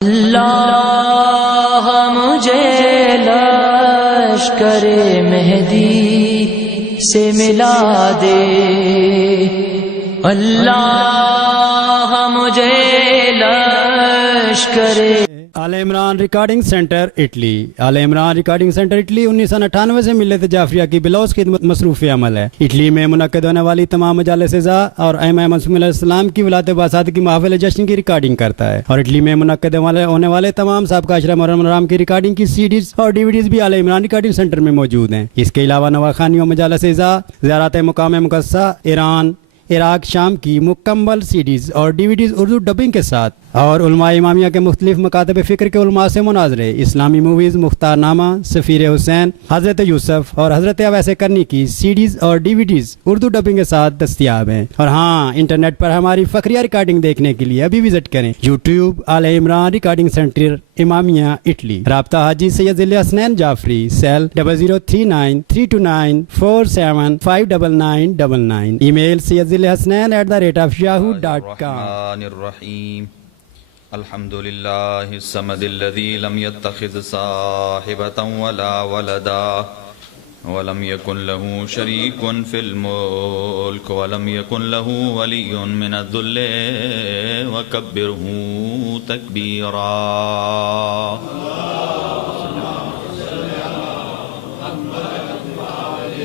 اللہ مجھے لشکر مہدی سے ملا دے، اللہ مجھے لشکر آل عمران ریکارڈنگ سینٹر اٹلی۔ آل عمران ریکارڈنگ سینٹر اٹلی 1998 سے ملت جعفریہ کی بلوز خدمت مصروف عمل ہے۔ اٹلی میں منعقد ہونے والی تمام مجالس ازا اور ائمہ معصومین علیہ السلام کی ولادت باسات کی محافل جشن کی ریکارڈنگ کرتا ہے، اور اٹلی میں منعقد ہونے والے تمام سابقہ اشرا محرم الحرام کی ریکارڈنگ کی سی ڈیز اور ڈی وی ڈیز بھی آل عمران ریکارڈنگ سینٹر میں موجود ہیں۔ اس کے علاوہ نواخانی و مجالس ازا، زیارت مقام مقدسہ ایران، عراق، شام کی مکمل سی ڈیز اور ڈی وی ڈیز اردو ڈبنگ کے ساتھ، اور علماء امامیہ کے مختلف مکاتب فکر کے علماء سے مناظرے، اسلامی موویز، مختار نامہ، سفیر حسین، حضرت یوسف اور حضرت اویس کرنی کی سی ڈیز اور ڈی وی ڈیز اردو ڈبنگ کے ساتھ دستیاب ہیں۔ اور ہاں، انٹرنیٹ پر ہماری فقریہ ریکارڈنگ دیکھنے کے لیے ابھی وزٹ کریں یوٹیوب آل عمران ریکارڈنگ سینٹر امامیہ اٹلی۔ رابطہ حاجی سید ذل حسنین جعفری، سیل 003932957999، ای میل syedhilhassanain@yahoo.com۔ الحمد لله الصمد الذي لم يتخذ صاحبة ولا ولدا ولم يكن له شريك في الملك ولم يكن له ولي من الذل وكبره تكبيرا۔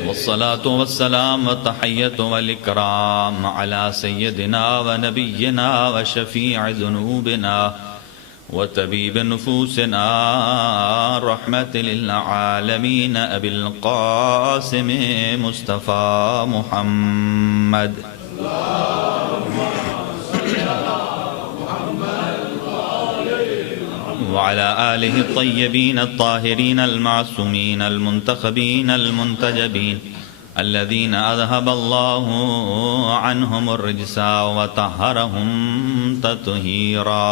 والصلاة والسلام والتحية والإكرام على سيدنا ونبينا وشفيع ذنوبنا وطبيب نفوسنا رحمة للعالمين أبي القاسم مصطفى محمد وعلى آله الطيبين الطاهرين المعصومين المنتخبين المنتجبين الذين أذهب الله عنهم الرجس وطهرهم تطهيرا۔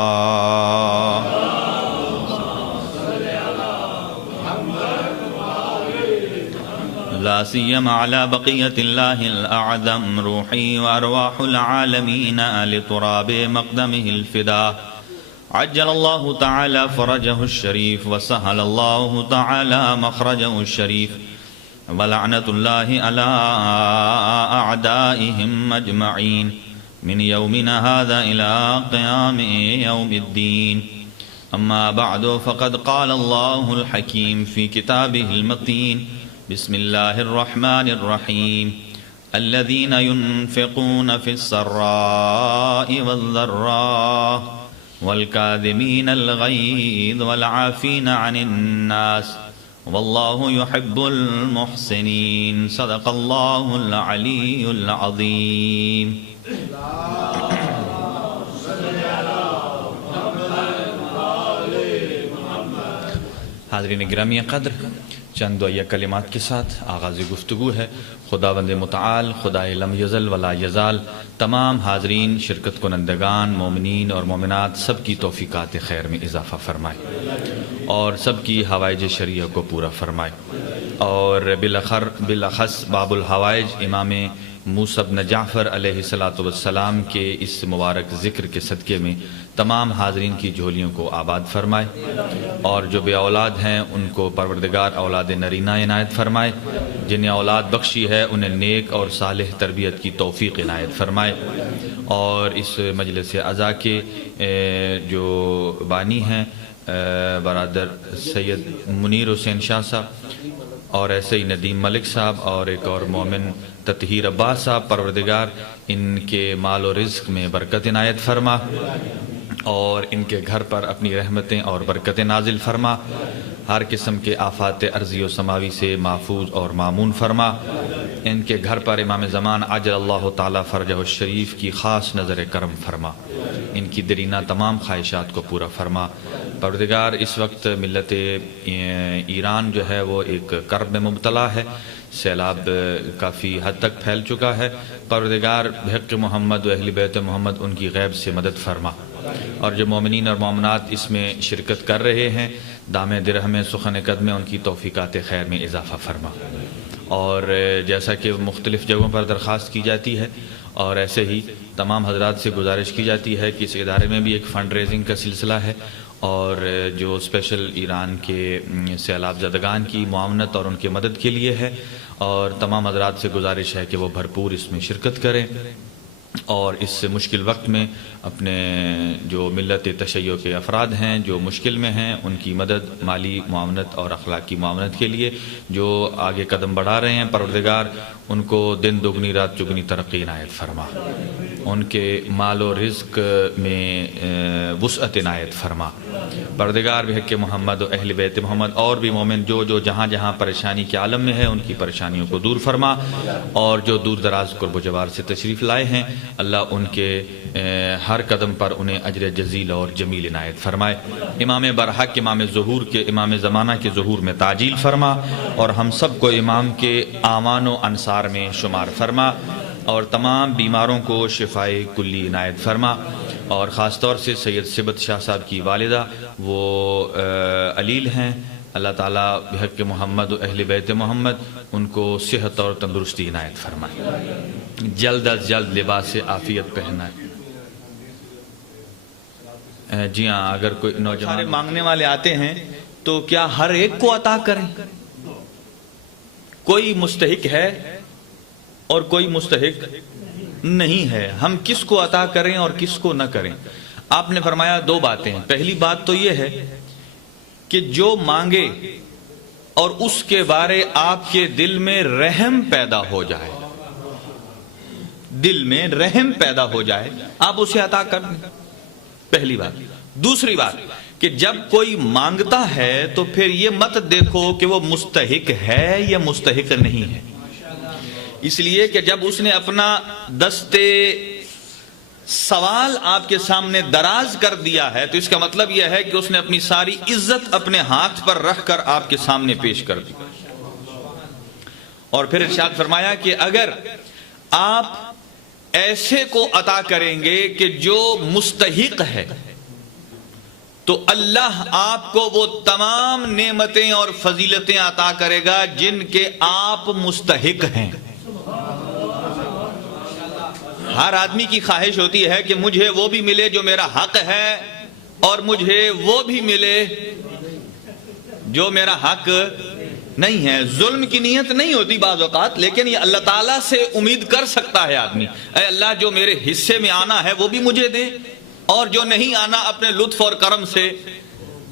لا سيما على بقية الله الأعظم روحي وأرواح العالمين لتراب مقدمه الفداء، عجل الله تعالى فرجه الشريف وسهل الله تعالى مخرجه الشريف، ولعنة الله على أعدائهم أجمعين من يومنا هذا إلى قيام يوم الدين۔ أما بعد، فقد قال الله الحكيم في كتابه المتين، بسم الله الرحمن الرحيم، الذين ينفقون في السراء والضراء والكاظمين الغيظ والعافين عن الناس والله يحب المحسنين، صدق الله العلي العظيم۔ حاضرین گرامی قدر، چند دعائیہ کلمات کے ساتھ آغاز گفتگو ہے۔ خداوند متعال، خدائے لم یزل ولا یزال، تمام حاضرین، شرکت کنندگان، مومنین اور مومنات، سب کی توفیقات خیر میں اضافہ فرمائے اور سب کی حوائج شریعہ کو پورا فرمائے، اور بالاخص باب الحوائج امام موسیٰ بن جعفر علیہ السلام کے اس مبارک ذکر کے صدقے میں تمام حاضرین کی جھولیوں کو آباد فرمائے، اور جو بے اولاد ہیں ان کو پروردگار اولاد نرینہ عنایت فرمائے، جنہیں اولاد بخشی ہے انہیں نیک اور صالح تربیت کی توفیق عنایت فرمائے، اور اس مجلس عزا کے جو بانی ہیں برادر سید منیر حسین شاہ صاحب، اور ایسے ہی ندیم ملک صاحب، اور ایک اور مومن تطہیر عباس صاحب، پروردگار ان کے مال و رزق میں برکت عنایت فرما، اور ان کے گھر پر اپنی رحمتیں اور برکتیں نازل فرما، ہر قسم کے آفات ارضی و سماوی سے محفوظ اور مامون فرما، ان کے گھر پر امام زمان عجل اللہ تعالیٰ فرجہ الشریف کی خاص نظر کرم فرما، ان کی درینہ تمام خواہشات کو پورا فرما۔ پروردگار اس وقت ملت ایران جو ہے وہ ایک کرب میں مبتلا ہے، سیلاب کافی حد تک پھیل چکا ہے، پروردگار بحق محمد و اہل بیت محمد ان کی غیب سے مدد فرما، اور جو مومنین اور مومنات اس میں شرکت کر رہے ہیں، دام درہم سخن قدم ان کی توفیقات خیر میں اضافہ فرما۔ اور جیسا کہ مختلف جگہوں پر درخواست کی جاتی ہے اور ایسے ہی تمام حضرات سے گزارش کی جاتی ہے کہ اس ادارے میں بھی ایک فنڈ ریزنگ کا سلسلہ ہے اور جو اسپیشل ایران کے سیلاب زدگان کی معاونت اور ان کی مدد کے لیے ہے، اور تمام حضرات سے گزارش ہے کہ وہ بھرپور اس میں شرکت کریں اور اس مشکل وقت میں اپنے جو ملت تشیع کے افراد ہیں جو مشکل میں ہیں ان کی مدد، مالی معاونت اور اخلاقی معاونت کے لیے جو آگے قدم بڑھا رہے ہیں، پروردگار ان کو دن دگنی رات چگنی ترقی عنایت فرما، ان کے مال و رزق میں وسعت عنایت فرما، پروردگار بحق محمد و اہل بیت محمد اور بھی مومن جو جہاں جہاں پریشانی کے عالم میں ہے ان کی پریشانیوں کو دور فرما، اور جو دور دراز قرب و جوار سے تشریف لائے ہیں اللہ ان کے ہر قدم پر انہیں اجر جزیل اور جمیل عنایت فرمائے، امام برحق امام ظہور کے امام زمانہ کے ظہور میں تعجیل فرما، اور ہم سب کو امام کے اعوان و انصار میں شمار فرما، اور تمام بیماروں کو شفائے کلی عنایت فرما، اور خاص طور سے سید صبت شاہ صاحب کی والدہ وہ علیل ہیں، اللہ تعالیٰ بحق محمد و اہل بیت محمد ان کو صحت اور تندرستی عنایت فرمائے، جلد از جلد لباس عافیت پہنائے۔ جی ہاں، اگر کوئی نوجوان مانگنے والے آتے ہیں تو کیا ہر ایک کو عطا کریں؟ کوئی مستحق ہے اور کوئی مستحق نہیں ہے، ہم کس کو عطا کریں اور کس کو نہ کریں؟ آپ نے فرمایا دو باتیں، پہلی بات تو یہ ہے کہ جو مانگے اور اس کے بارے آپ کے دل میں رحم پیدا ہو جائے، دل میں رحم پیدا ہو جائے، آپ اسے عطا کر دیں، پہلی بات۔ دوسری بات کہ جب کوئی مانگتا ہے تو پھر یہ مت دیکھو کہ وہ مستحق ہے یا مستحق نہیں ہے، اس لیے کہ جب اس نے اپنا دستے سوال آپ کے سامنے دراز کر دیا ہے تو اس کا مطلب یہ ہے کہ اس نے اپنی ساری عزت اپنے ہاتھ پر رکھ کر آپ کے سامنے پیش کر دی، اور پھر ارشاد فرمایا کہ اگر آپ ایسے کو عطا کریں گے کہ جو مستحق ہے تو اللہ آپ کو وہ تمام نعمتیں اور فضیلتیں عطا کرے گا جن کے آپ مستحق ہیں۔ ہر آدمی کی خواہش ہوتی ہے کہ مجھے وہ بھی ملے جو میرا حق ہے اور مجھے وہ بھی ملے جو میرا حق نہیں ہے۔ ظلم کی نیت نہیں ہوتی بعض اوقات، لیکن یہ اللہ تعالیٰ سے امید کر سکتا ہے آدمی، اے اللہ جو میرے حصے میں آنا ہے وہ بھی مجھے دے، اور جو نہیں آنا اپنے لطف اور کرم سے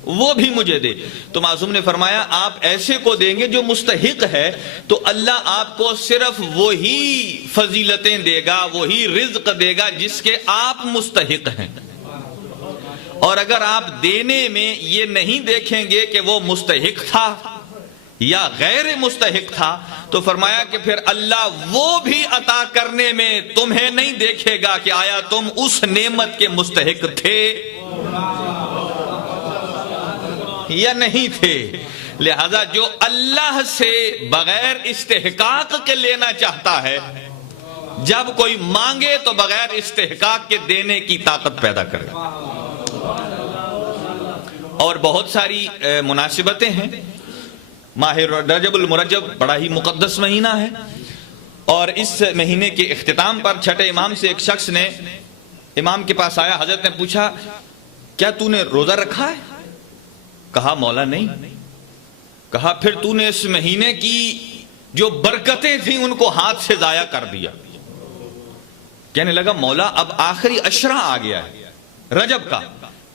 وہ بھی مجھے دے۔ تو معصوم نے فرمایا آپ ایسے کو دیں گے جو مستحق ہے تو اللہ آپ کو صرف وہی فضیلتیں دے گا، وہی رزق دے گا جس کے آپ مستحق ہیں، اور اگر آپ دینے میں یہ نہیں دیکھیں گے کہ وہ مستحق تھا یا غیر مستحق تھا تو فرمایا کہ پھر اللہ وہ بھی عطا کرنے میں تمہیں نہیں دیکھے گا کہ آیا تم اس نعمت کے مستحق تھے یا نہیں تھے۔ لہذا جو اللہ سے بغیر استحقاق کے لینا چاہتا ہے، جب کوئی مانگے تو بغیر استحقاق کے دینے کی طاقت پیدا کرے۔ اور بہت ساری مناسبتیں ہیں، ماہ رجب المرجب بڑا ہی مقدس مہینہ ہے، اور اس مہینے کے اختتام پر چھٹے امام سے ایک شخص نے امام کے پاس آیا، حضرت نے پوچھا کیا تو نے روزہ رکھا ہے؟ کہا مولا نہیں۔ کہا پھر تو نے اس مہینے کی جو برکتیں تھیں ان کو ہاتھ سے ضائع کر دیا۔ کہنے لگا مولا اب آخری عشرہ آ گیا ہے رجب کا،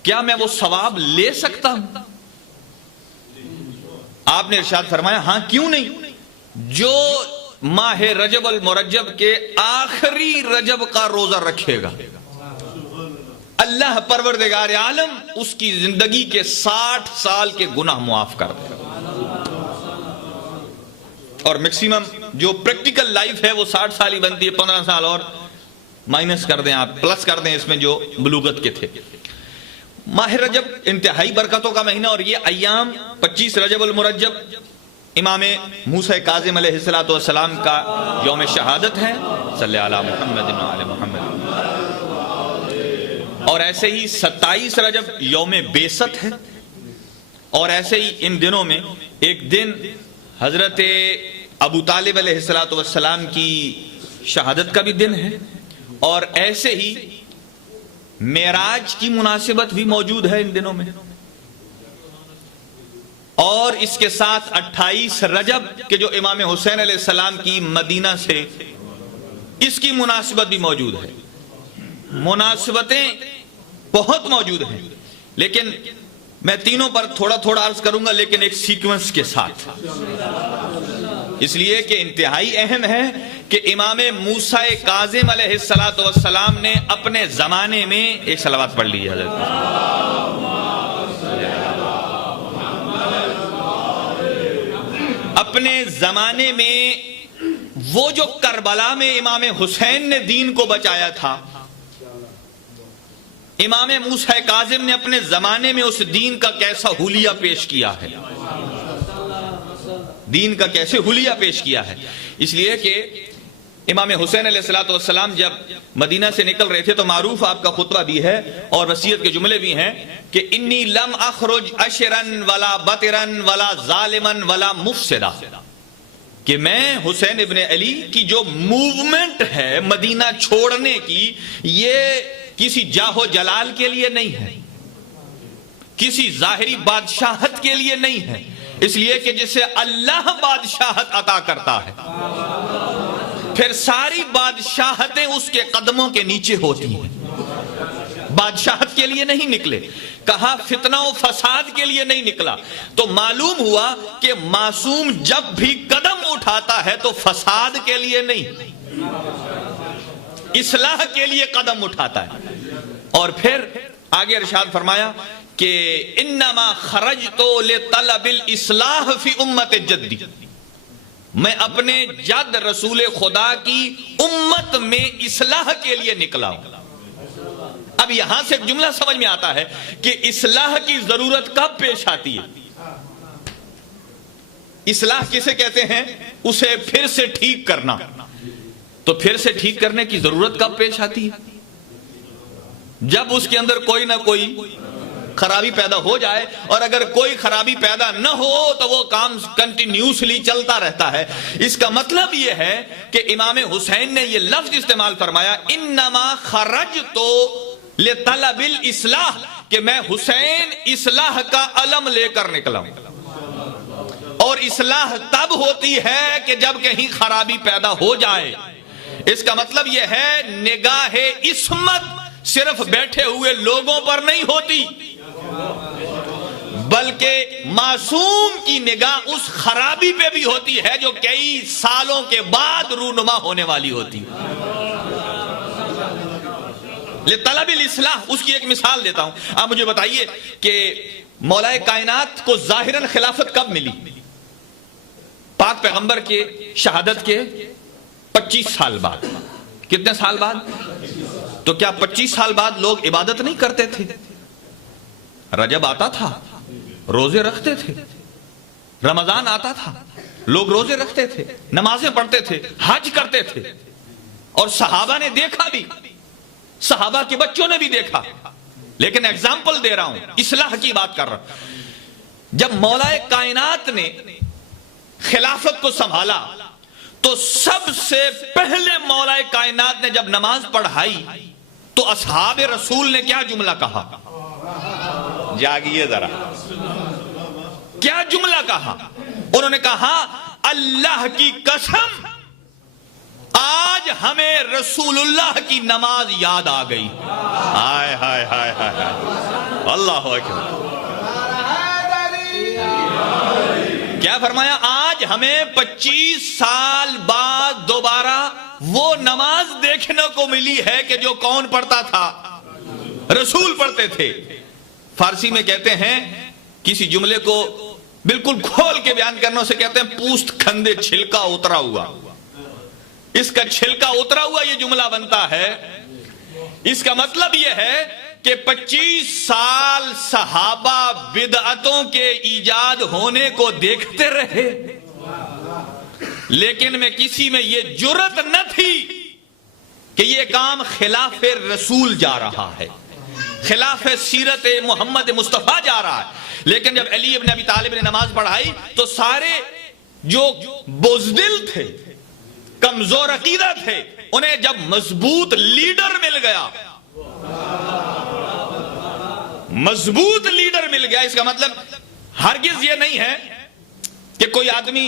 کیا میں وہ ثواب لے سکتا ہوں؟ آپ نے ارشاد فرمایا ہاں کیوں نہیں، جو ماہ رجب المرجب کے آخری رجب کا روزہ رکھے گا اللہ پروردگار عالم اس کی زندگی کے 60 سال کے گناہ معاف کر دے گا، اور میکسیمم جو پریکٹیکل لائف ہے وہ 60 سال ہی بنتی ہے، 15 سال اور مائنس کر دیں آپ، پلس کر دیں اس میں جو بلوغت کے تھے۔ ماہ رجب انتہائی برکتوں کا مہینہ، اور یہ ایام 25 رجب المرجب امام موسیٰ کاظم علیہ السلام کا یوم شہادت ہے، صلی علی محمد و علی محمد، اور ایسے ہی 27 رجب یوم بعثت ہے، اور ایسے ہی ان دنوں میں ایک دن حضرت ابو طالب علیہ السلام کی شہادت کا بھی دن ہے، اور ایسے ہی معراج کی مناسبت بھی موجود ہے ان دنوں میں، اور اس کے ساتھ 28 رجب کہ جو امام حسین علیہ السلام کی مدینہ سے اس کی مناسبت بھی موجود ہے. مناسبتیں بہت موجود ہیں، لیکن میں تینوں پر تھوڑا تھوڑا عرض کروں گا، لیکن ایک سیکوینس کے ساتھ، اس لیے کہ انتہائی اہم ہے کہ امام موسیٰ کاظم علیہ السلام نے اپنے زمانے میں ایک صلوات پڑھ لی حضرت، اپنے زمانے میں وہ جو کربلا میں امام حسین نے دین کو بچایا تھا، امام موسیٰ کاظم نے اپنے زمانے میں اس دین کا کیسا حلیہ پیش کیا ہے، دین کا کیسے حلیہ پیش کیا ہے. اس لیے کہ امام حسین علیہ السلام جب مدینہ سے نکل رہے تھے تو معروف آپ کا خطبہ بھی ہے اور وصیت کے جملے بھی ہیں کہ انی لم اخرج اشرن ولا بطرن ولا ظالمن ولا مفسدا، کہ میں حسین ابن علی کی جو موومنٹ ہے مدینہ چھوڑنے کی، یہ کسی جاہ و جلال کے لیے نہیں ہے، کسی ظاہری بادشاہت کے لیے نہیں ہے، اس لیے کہ جسے اللہ بادشاہت عطا کرتا ہے پھر ساری بادشاہتیں اس کے قدموں کے نیچے ہوتی ہیں. بادشاہت کے لیے نہیں نکلے، کہا فتنہ و فساد کے لیے نہیں نکلا. تو معلوم ہوا کہ معصوم جب بھی قدم اٹھاتا ہے تو فساد کے لیے نہیں، اصلاح کے لیے قدم اٹھاتا ہے. اور پھر آگے ارشاد فرمایا کہ انما خرجت لطلب الاصلاح فی امت جدی، میں اپنے جد رسول خدا کی امت میں اصلاح کے لیے نکلا ہوں. اب یہاں سے ایک جملہ سمجھ میں آتا ہے کہ اصلاح کی ضرورت کب پیش آتی ہے. اصلاح کسے کہتے ہیں؟ اسے پھر سے ٹھیک کرنا. تو پھر سے ٹھیک کرنے کی ضرورت کب پیش آتی ہے؟ جب اس کے اندر کوئی نہ کوئی خرابی پیدا ہو جائے، اور اگر کوئی خرابی پیدا نہ ہو تو وہ کام کنٹینیوسلی چلتا رہتا ہے. اس کا مطلب یہ ہے کہ امام حسین نے یہ لفظ استعمال فرمایا انما خرجت لطلب الاصلاح، کہ میں حسین اصلاح کا علم لے کر نکلا ہوں. اور اصلاح تب ہوتی ہے کہ جب کہیں خرابی پیدا ہو جائے. اس کا مطلب یہ ہے نگاہ عصمت صرف بیٹھے ہوئے لوگوں پر نہیں ہوتی، بلکہ معصوم کی نگاہ اس خرابی پہ بھی ہوتی ہے جو کئی سالوں کے بعد رونما ہونے والی ہوتی ہے. لطلب الاصلاح، اس کی ایک مثال دیتا ہوں. آپ مجھے بتائیے کہ مولا کائنات کو ظاہراً خلافت کب ملی؟ پاک پیغمبر کے شہادت کے 25 سال بعد. کتنے سال بعد؟ تو کیا 25 سال بعد لوگ عبادت نہیں کرتے تھے؟ رجب آتا تھا، روزے رکھتے تھے. رمضان آتا تھا، لوگ روزے رکھتے تھے، نمازیں پڑھتے تھے، حج کرتے تھے. اور صحابہ نے دیکھا بھی، صحابہ کے بچوں نے بھی دیکھا. لیکن ایگزامپل دے رہا ہوں، اصلاح کی بات کر رہا ہوں. جب مولا کائنات نے خلافت کو سنبھالا تو سب سے پہلے مولا کائنات نے جب نماز پڑھائی تو اصحاب رسول نے کیا جملہ کہا؟ جاگیے ذرا، کیا جملہ کہا؟ انہوں نے کہا اللہ کی قسم آج ہمیں رسول اللہ کی نماز یاد آ گئی. ہائے ہائے ہائے ہائے، اللہ اکبر. کیا فرمایا؟ آج ہمیں 25 سال بعد دوبارہ وہ نماز دیکھنے کو ملی ہے کہ جو کون پڑھتا تھا؟ رسول پڑھتے تھے. فارسی میں کہتے ہیں کسی جملے کو بالکل کھول کے بیان کرنے سے کہتے ہیں پوست کھندے چھلکا اترا ہوا. اس کا چھلکا اترا ہوا یہ جملہ بنتا ہے. اس کا مطلب یہ ہے کہ 25 سال صحابہ بدعتوں کے ایجاد ہونے کو دیکھتے رہے، لیکن میں کسی میں یہ جرت نہ تھی کہ یہ کام خلاف رسول جا رہا ہے، خلاف سیرت محمد مصطفیٰ جا رہا ہے. لیکن جب علی ابن ابی طالب نے نماز پڑھائی تو سارے جو بزدل تھے، کمزور عقیدہ تھے، انہیں جب مضبوط لیڈر مل گیا، مضبوط لیڈر مل گیا، اس کا مطلب ہرگز یہ نہیں ہے کہ کوئی آدمی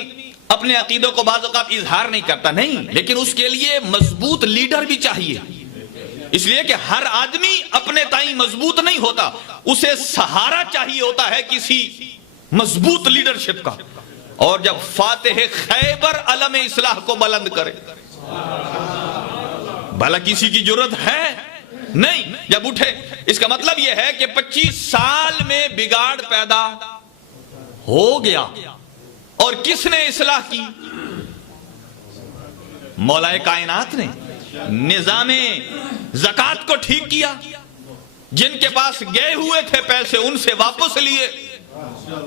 اپنے عقیدوں کو بعض اوقات اظہار نہیں کرتا، نہیں، لیکن اس کے لیے مضبوط لیڈر بھی چاہیے، اس لیے کہ ہر آدمی اپنے تائیں مضبوط نہیں ہوتا، اسے سہارا چاہیے ہوتا ہے کسی مضبوط لیڈرشپ کا، اور جب فاتح خیبر علم اصلاح کو بلند کرے، بھلا کسی کی جرت ہے؟ نہیں، جب اٹھے، اس کا مطلب یہ ہے کہ 25 سال میں بگاڑ پیدا ہو گیا، اور کس نے اصلاح کی؟ مولا کائنات نے نظام زکات کو ٹھیک کیا، جن کے پاس گئے ہوئے تھے پیسے ان سے واپس لیے،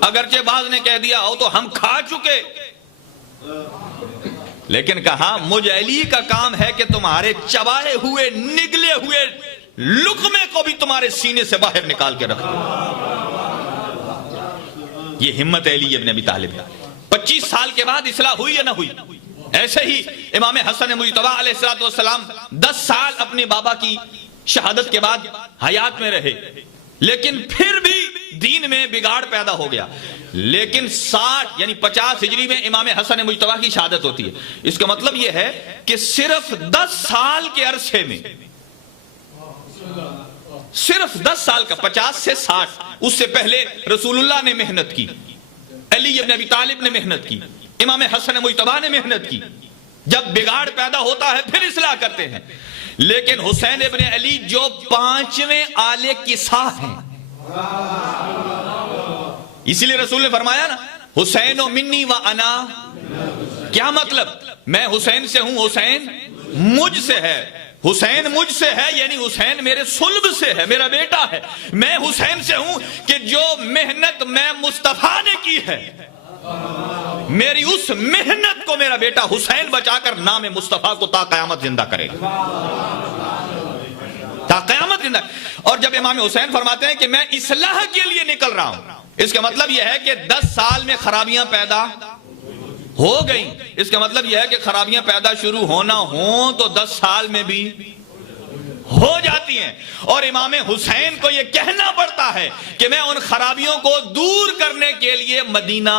اگرچہ بعض نے کہہ دیا او تو ہم کھا چکے، لیکن کہا مجھ علی کا کام ہے کہ تمہارے چبائے ہوئے نگلے ہوئے لقمے کو بھی تمہارے سینے سے باہر نکال کے رکھا۔ یہ ہمت علی ابن ابی طالب ہے۔ 25 سال کے بعد اصلاح ہوئی یا نہ ہوئی؟ ایسے ہی امام حسن مجتبی علیہ السلام 10 سال اپنے بابا کی شہادت کے بعد حیات میں رہے، لیکن پھر بھی دین میں بگاڑ پیدا ہو گیا، لیکن 60 یعنی 50 ہجری میں امام حسن مجتبی کی شہادت ہوتی ہے۔ اس کا مطلب یہ ہے کہ صرف 10 سال کے عرصے میں، صرف 10 سال کا، 50 سے 60، اس سے پہلے رسول اللہ نے محنت کی، علی ابن ابی طالب نے محنت کی، امام حسن مجتبی نے محنت کی، جب بگاڑ پیدا ہوتا ہے پھر اصلاح کرتے ہیں۔ لیکن حسین ابن علی جو 5ویں آل کسا ہیں، اسی لیے رسول نے فرمایا نا حسین و منی و انا، کیا مطلب؟ میں حسین سے ہوں، حسین مجھ سے ہے، حسین مجھ سے ہے یعنی حسین میرے صلب سے ہے، میرا بیٹا ہے۔ میں حسین سے ہوں کہ جو محنت میں مصطفیٰ نے کی ہے، میری اس محنت کو میرا بیٹا حسین بچا کر نام مصطفیٰ کو تا قیامت زندہ کرے گا، تا قیامت زندہ۔ اور جب امام حسین فرماتے ہیں کہ میں اصلاح کے لیے نکل رہا ہوں، اس کا مطلب یہ ہے کہ 10 سال میں خرابیاں پیدا ہو گئیں، اس کا مطلب یہ ہے کہ خرابیاں پیدا شروع ہونا ہوں تو 10 سال میں بھی ہو جاتی ہیں، اور امام حسین کو یہ کہنا پڑتا ہے کہ میں ان خرابیوں کو دور کرنے کے لیے مدینہ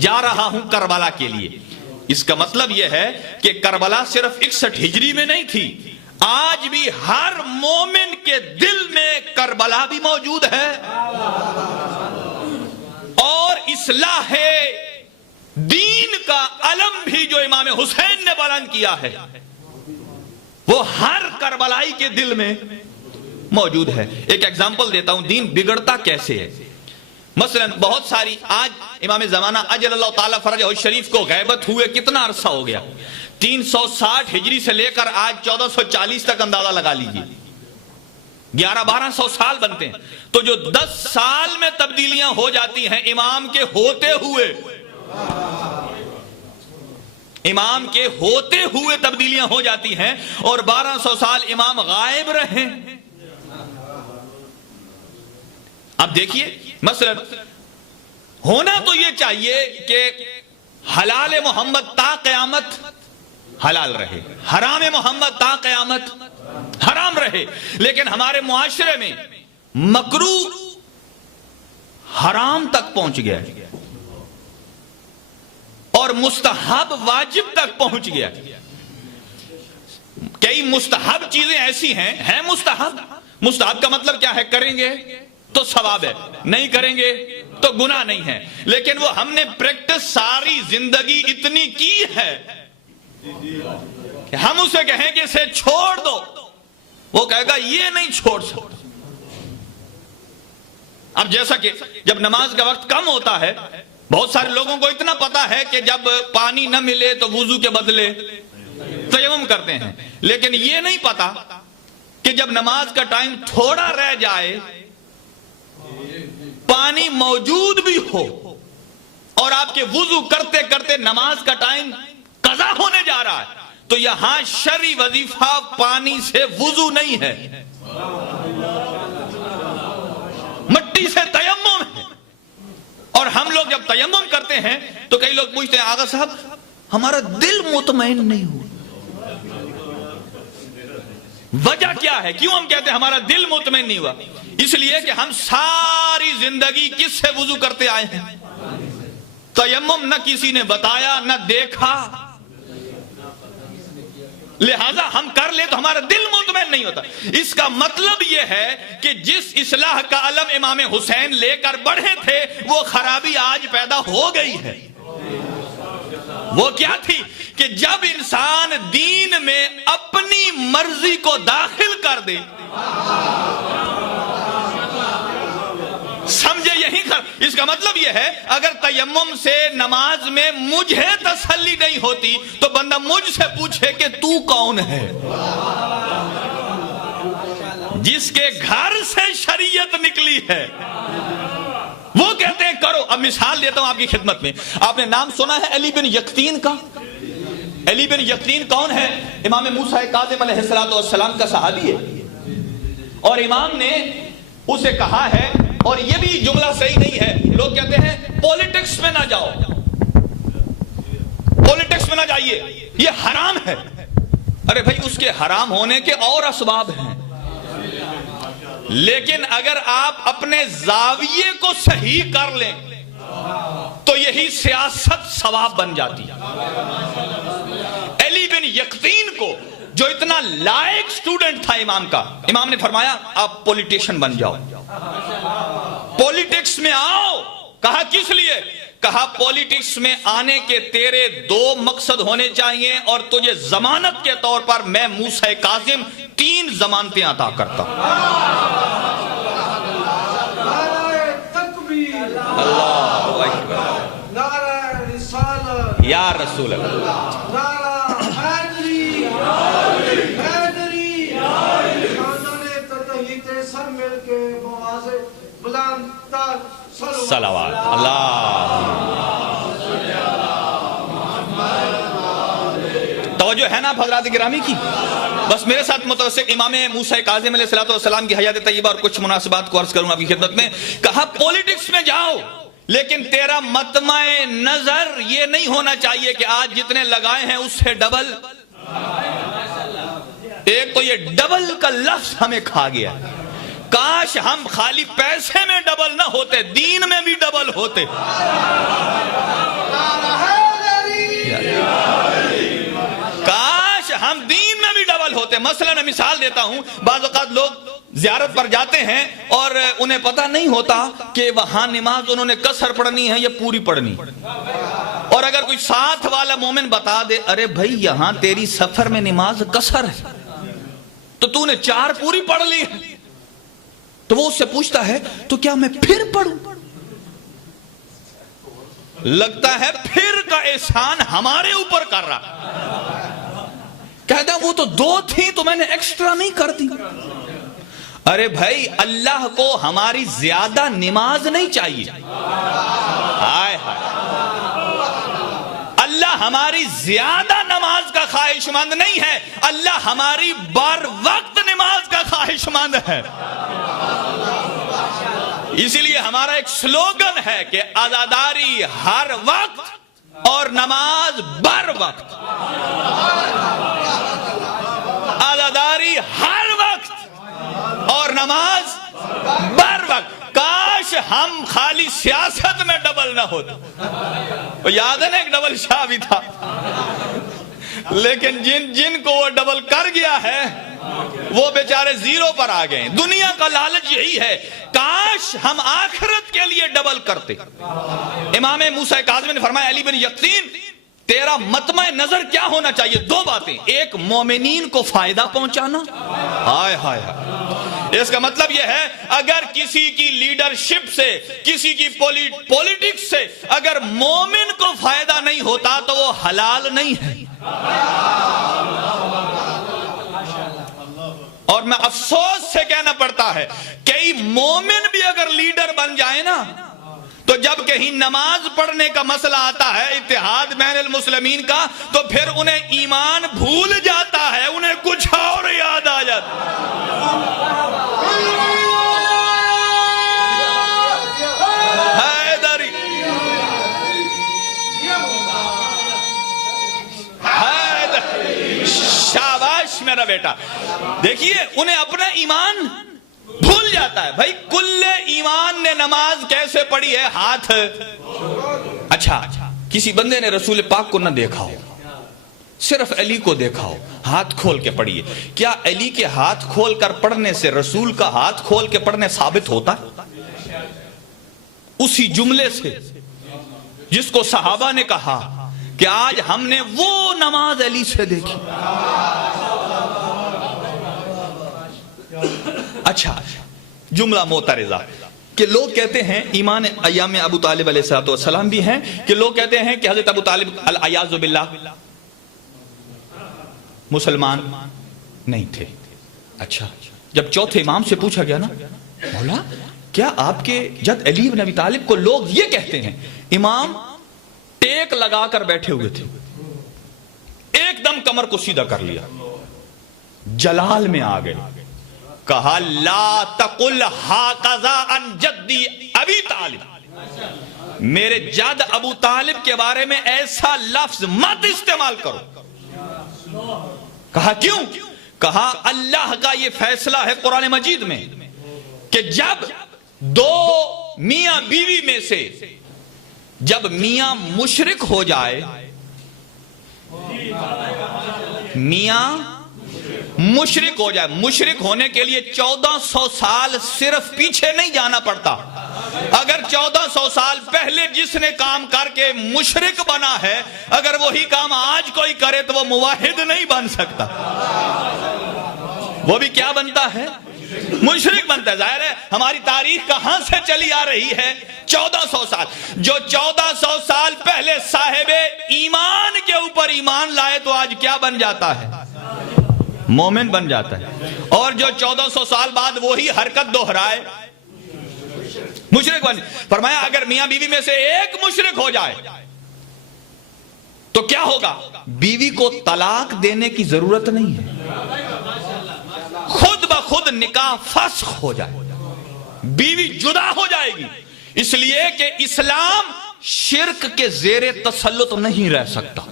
جا رہا ہوں، کربلا کے لیے۔ اس کا مطلب یہ ہے کہ کربلا صرف 61 ہجری میں نہیں تھی، آج بھی ہر مومن کے دل میں کربلا بھی موجود ہے، اور اصلاح دین کا علم بھی جو امام حسین نے بلند کیا ہے وہ ہر کربلائی کے دل میں موجود ہے۔ ایک ایگزامپل دیتا ہوں دین بگڑتا کیسے ہے۔ مثلا بہت ساری، آج امام زمانہ اجل اللہ تعالی فرجہ الشریف کو غیبت ہوئے کتنا عرصہ ہو گیا؟ 360 ہجری سے لے کر آج 1440 تک اندازہ لگا لیجیے، 1100-1200 سال بنتے ہیں۔ تو جو 10 سال میں تبدیلیاں ہو جاتی ہیں امام کے ہوتے ہوئے، امام کے ہوتے ہوئے تبدیلیاں ہو جاتی ہیں، اور 1200 سال امام غائب رہے۔ اب دیکھیے مثلا ہونا تو یہ چاہیے کہ حلال محمد تا قیامت حلال رہے، حرام محمد تا قیامت حرام رہے، لیکن ہمارے معاشرے میں مکروہ حرام تک پہنچ گیا اور مستحب واجب تک پہنچ گیا۔ کئی مستحب چیزیں ایسی ہیں مستحب، مستحب کا مطلب کیا ہے؟ کریں گے تو ثواب ہے، نہیں کریں گے تو گناہ نہیں ہے، لیکن وہ ہم نے پریکٹس ساری زندگی اتنی کی ہے کہ ہم اسے کہیں کہ اسے چھوڑ دو، وہ کہے گا یہ نہیں چھوڑ سکتا۔ اب جیسا کہ جب نماز کا وقت کم ہوتا ہے، بہت سارے لوگوں کو اتنا پتا ہے کہ جب پانی نہ ملے تو وضو کے بدلے تیمم کرتے ہیں، لیکن یہ نہیں پتا کہ جب نماز کا ٹائم تھوڑا رہ جائے، پانی موجود بھی ہو، اور آپ کے وضو کرتے کرتے نماز کا ٹائم قضا ہونے جا رہا ہے، تو یہاں شرعی وظیفہ پانی سے وضو نہیں ہے، مٹی سے تیمم ہے۔ اور ہم لوگ جب تیمم کرتے ہیں تو کئی لوگ پوچھتے ہیں آغا صاحب ہمارا دل مطمئن نہیں ہوا، وجہ کیا ہے؟ کیوں ہم کہتے ہیں ہمارا دل مطمئن نہیں ہوا؟ اس لیے کہ ہم ساری زندگی کس سے وضو کرتے آئے ہیں؟ تیمم نہ کسی نے بتایا نہ دیکھا، لہذا ہم کر لیں تو ہمارا دل مطمئن نہیں ہوتا۔ اس کا مطلب یہ ہے کہ جس اصلاح کا علم امام حسین لے کر بڑھے تھے وہ خرابی آج پیدا ہو گئی ہے۔ وہ کیا تھی کہ جب انسان دین میں اپنی مرضی کو داخل کر دے، سمجھے یہی اس کا مطلب یہ ہے اگر تیمم سے نماز میں مجھے تسلی نہیں ہوتی تو بندہ مجھ سے پوچھے کہ تو کون ہے؟ جس کے گھر سے شریعت نکلی ہے وہ کہتے ہیں کرو۔ اب مثال دیتا ہوں آپ کی خدمت میں، آپ نے نام سنا ہے علی بن یقطین کا؟ علی بن یقطین کون ہے؟ امام موسیٰ کاظم علیہ السلام کا صحابی ہے، اور امام نے اسے کہا ہے، اور یہ بھی جملہ صحیح نہیں ہے، لوگ کہتے ہیں پولیٹکس میں نہ جاؤ، پولیٹکس میں نہ جائیے، یہ حرام ہے۔ ارے بھائی اس کے حرام ہونے کے اور اسباب ہیں، لیکن اگر آپ اپنے زاویے کو صحیح کر لیں تو یہی سیاست ثواب بن جاتی ہے۔ علی بن یقطین کو جو اتنا لائق سٹوڈنٹ تھا امام کا، امام نے فرمایا آپ پولیٹیشن بن جاؤ، پولیٹکس میں آؤ۔ کہا کس لیے؟ کہا پولیٹکس میں آنے کے تیرے دو مقصد ہونے چاہیے، اور تجھے ضمانت کے طور پر میں موسیٰ کاظم 3 ضمانتیں عطا کرتا ہوں۔ اللہ اکبر، یا رسول اللہ، صلوات اللہ۔ توجہ ہے نا حضرات گرامی کی؟ بس میرے ساتھ متوسط امام موسیٰ کاظم علیہ السلام کی حیات طیبہ اور کچھ مناسبات کو عرض کروں آپ کی خدمت میں۔ کہا پولیٹکس میں جاؤ، لیکن تیرا مطمع نظر یہ نہیں ہونا چاہیے کہ آج جتنے لگائے ہیں اس سے ڈبل۔ ایک تو یہ ڈبل کا لفظ ہمیں کھا گیا، کاش ہم خالی پیسے میں ڈبل نہ ہوتے، دین میں بھی ڈبل ہوتے۔ کاش ہم دین میں بھی ڈبل ہوتے۔ مثلا میں مثال دیتا ہوں، بعض اوقات لوگ زیارت پر جاتے ہیں اور انہیں پتہ نہیں ہوتا کہ وہاں نماز انہوں نے قصر پڑھنی ہے یا پوری پڑھنی، اور اگر کوئی ساتھ والا مومن بتا دے ارے بھائی یہاں تیری سفر میں نماز قصر ہے تو تو نے 4 پوری پڑھ لی ہے، تو وہ اس سے پوچھتا ہے تو کیا میں پھر پڑھوں؟ لگتا ہے پھر کا احسان ہمارے اوپر کر رہا، کہتا ہے وہ تو 2 تھی تو میں نے ایکسٹرا نہیں کر دی۔ ارے بھائی اللہ کو ہماری زیادہ نماز نہیں چاہیے، ہائے ہائے، اللہ ہماری زیادہ نماز کا خواہش مند نہیں ہے، اللہ ہماری بر وقت نماز کا خواہش مند ہے۔ اسی لیے ہمارا ایک سلوگن ہے کہ عزاداری ہر وقت اور نماز بر وقت، عزاداری ہر وقت اور نماز بر وقت۔ کاش ہم خالی سیاست میں ڈبل نہ ہوتے۔ یاد ہے نا ایک ڈبل شاہ بھی تھا، لیکن جن کو وہ ڈبل کر گیا ہے وہ بیچارے 0 پر آ گئے۔ دنیا کا لالچ یہی ہے، کاش ہم آخرت کے لیے ڈبل کرتے۔ امام موسیٰ کاظم نے فرمایا علی بن یقطین تیرا مطمع نظر کیا ہونا چاہیے؟ 2 باتیں، ایک مومنین کو فائدہ پہنچانا، ہائے ہائے ہائے، اس کا مطلب یہ ہے اگر کسی کی لیڈرشپ سے، کسی کی پولیٹکس سے اگر مومن کو فائدہ نہیں ہوتا تو وہ حلال نہیں ہے۔ اور میں افسوس سے کہنا پڑتا ہے کئی مومن بھی اگر لیڈر بن جائیں نا تو جب کہیں نماز پڑھنے کا مسئلہ آتا ہے اتحاد بین المسلمین کا تو پھر انہیں ایمان بھول جاتا ہے، انہیں کچھ اور یاد آ جاتا حیدری شاباش میرا بیٹا۔ دیکھیے انہیں اپنا ایمان کھل جاتا ہے. بھائی کل ایمان نے نماز کیسے پڑھی ہے؟ ہاتھ. اچھا کسی بندے نے رسول پاک کو نہ دیکھا ہو, صرف علی کو دیکھا ہو, ہاتھ کھول کے پڑھیے. کیا علی کے ہاتھ کھول کر پڑھنے سے رسول کا ہاتھ کھول کے پڑھنے ثابت ہوتا ہے؟ اسی جملے سے جس کو صحابہ نے کہا کہ آج ہم نے وہ نماز علی سے دیکھی. اچھا جملہ معترضہ کہ لوگ کہتے ہیں ایمان ایام ابو طالب علیہ السلام بھی ہیں کہ لوگ کہتے ہیں کہ حضرت ابو طالب العیاذ باللہ مسلمان نہیں تھے. اچھا جب چوتھے امام سے پوچھا گیا نا, مولا کیا آپ کے جد علی بن ابی طالب کو لوگ یہ کہتے ہیں؟ امام ٹیک لگا کر بیٹھے ہوئے تھے, ایک دم کمر کو سیدھا کر لیا, جلال میں آ گئے, کہا لا تقل ہاکذا عن جدی ابی طالب, میرے جد ابو طالب کے بارے میں ایسا لفظ مت استعمال کرو. کہا کیوں؟ کہا اللہ کا یہ فیصلہ ہے قرآن مجید میں کہ جب دو میاں بیوی میں سے جب میاں مشرک ہو جائے, میاں مشرک ہو جائے, مشرک ہونے کے لیے 1400 سال صرف پیچھے نہیں جانا پڑتا. اگر 1400 سال پہلے جس نے کام کر کے مشرک بنا ہے, اگر وہی کام آج کوئی کرے تو وہ موحد نہیں بن سکتا. وہ بھی کیا بنتا ہے؟ مشرک بنتا ہے. ظاہر ہے ہماری تاریخ کہاں سے چلی آ رہی ہے؟ 1400 سال. جو 1400 سال پہلے صاحب ایمان کے اوپر ایمان لائے تو آج کیا بن جاتا ہے؟ مومن بن جاتا ہے. اور جو 1400 سال بعد وہی حرکت دہرائے مشرک بن. فرمایا اگر میاں بیوی میں سے ایک مشرک ہو جائے تو کیا ہوگا؟ بیوی کو طلاق دینے کی ضرورت نہیں ہے, خود بخود نکاح فسخ ہو جائے, بیوی جدا ہو جائے گی. اس لیے کہ اسلام شرک کے زیر تسلط نہیں رہ سکتا.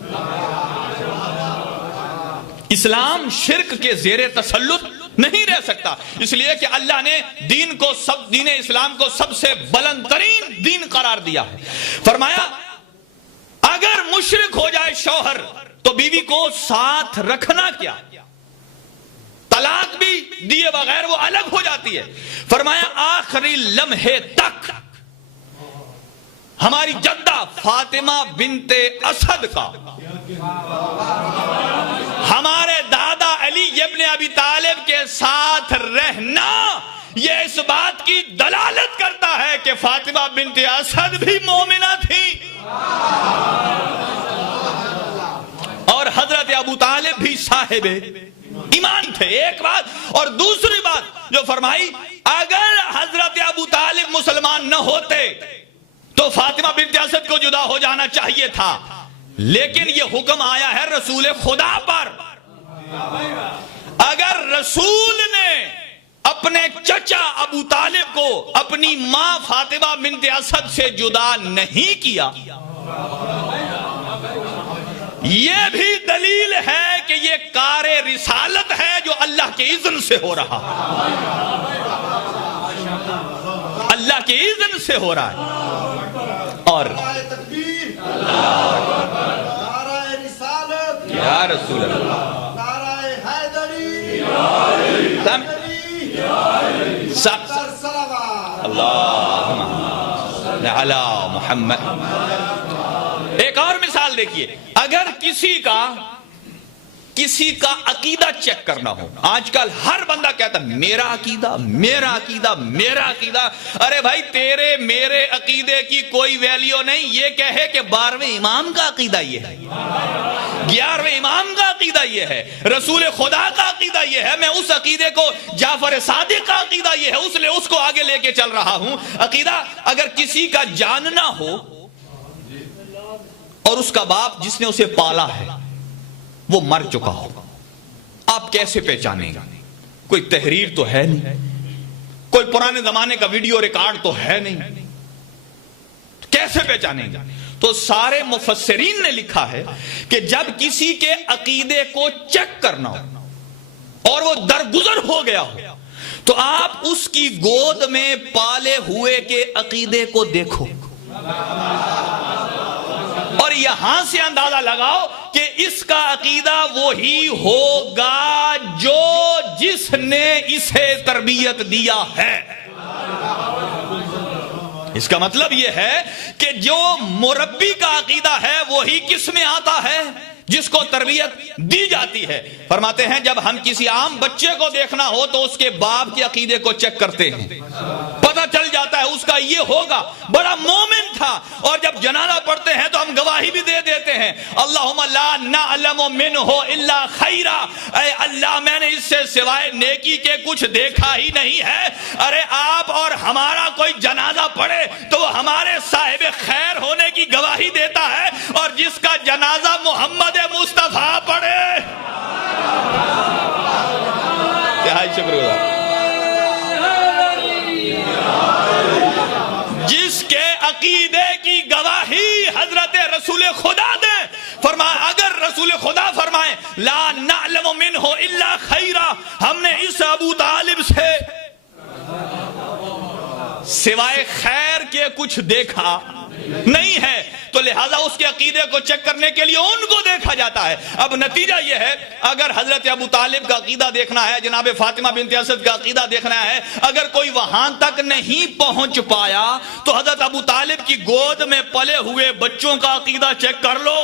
اسلام شرک کے زیر تسلط نہیں رہ سکتا. اس لیے کہ اللہ نے دین اسلام کو سب سے بلند ترین دین قرار دیا ہے. فرمایا اگر مشرک ہو جائے شوہر تو بیوی کو ساتھ رکھنا کیا, طلاق بھی دیے بغیر وہ الگ ہو جاتی ہے. فرمایا آخری لمحے تک ہماری جدہ فاطمہ بنت اسد کا ہمارے دادا علی ابن ابی طالب کے ساتھ رہنا یہ اس بات کی دلالت کرتا ہے کہ فاطمہ بنت اسد بھی مومنہ تھی اور حضرت ابو طالب بھی صاحب ایمان تھے. ایک بات. اور دوسری بات جو فرمائی, اگر حضرت ابو طالب مسلمان نہ ہوتے تو فاطمہ بنت اسد کو جدا ہو جانا چاہیے تھا, لیکن یہ حکم آیا ہے رسول خدا پر. اگر رسول نے اپنے چچا ابو طالب کو اپنی ماں فاطمہ بنت اسد سے جدا نہیں کیا, یہ بھی دلیل ہے کہ یہ کار رسالت ہے جو اللہ کے اذن سے ہو رہا, اللہ کے اذن سے ہو رہا ہے. اور یا رسول اللہ اللہم علی محمد. ایک اور مثال دیکھیے, اگر کسی کا عقیدہ چیک کرنا ہو, آج کل ہر بندہ کہتا ہے میرا عقیدہ میرا عقیدہ میرا عقیدہ. ارے بھائی تیرے میرے عقیدے کی کوئی ویلیو نہیں. یہ کہے کہ 12ویں امام کا عقیدہ یہ ہے, 11ویں امام کا عقیدہ یہ ہے, رسول خدا کا عقیدہ یہ ہے, میں اس عقیدے کو جعفر صادق کا عقیدہ یہ ہے, اس لیے اس کو آگے لے کے چل رہا ہوں. عقیدہ اگر کسی کا جاننا ہو اور اس کا باپ جس نے اسے پالا ہے وہ مر چکا ہو, آپ کیسے پہچانیں گا؟ کوئی تحریر تو ہے نہیں, کوئی پرانے زمانے کا ویڈیو ریکارڈ تو ہے نہیں, کیسے پہچانیں گا؟ تو سارے مفسرین نے لکھا ہے کہ جب کسی کے عقیدے کو چیک کرنا ہو اور وہ درگزر ہو گیا ہو تو آپ اس کی گود میں پالے ہوئے کے عقیدے کو دیکھو اور یہاں سے اندازہ لگاؤ کہ اس کا عقیدہ وہی ہوگا جو جس نے اسے تربیت دیا ہے۔ اس کا مطلب یہ ہے کہ جو مربی کا عقیدہ ہے وہی کس میں آتا ہے؟ جس کو تربیت دی جاتی ہے۔ فرماتے ہیں جب ہم کسی عام بچے کو دیکھنا ہو تو اس کے باپ کے عقیدے کو چیک کرتے ہیں، پتہ چل جاتا ہے اس کا یہ ہوگا، بڑا مومن تھا، اور جب جنازہ پڑھتے ہیں تو ہم گواہی بھی دے دیتے ہیں، اللہم لا نعلم منہ الا خیرا، اے اللہ میں نے اس سے سوائے نیکی کے کچھ دیکھا ہی نہیں ہے۔ ارے آپ اور ہمارا کوئی جنازہ پڑھے تو وہ ہمارے صاحب خیر ہونے کی گواہی دیتا ہے، اور جس کا جنازہ محمد مصطفیٰ پڑھے، شکر گزار، جس کے عقیدے کی گواہی حضرت رسول خدا دے، فرمایا اگر رسول خدا فرمائے لا نعلم منہ الا خیرا، ہم نے اس ابو طالب سے سوائے خیر کے کچھ دیکھا نہیں ہے، تو لہذا اس کے عقیدے کو چیک کرنے کے لیے ان کو دیکھا جاتا ہے۔ اب نتیجہ یہ ہے اگر حضرت ابو طالب کا عقیدہ دیکھنا ہے، جناب فاطمہ بنت اسد کا عقیدہ دیکھنا ہے، اگر کوئی وہاں تک نہیں پہنچ پایا تو حضرت ابو طالب کی گود میں پلے ہوئے بچوں کا عقیدہ چیک کر لو،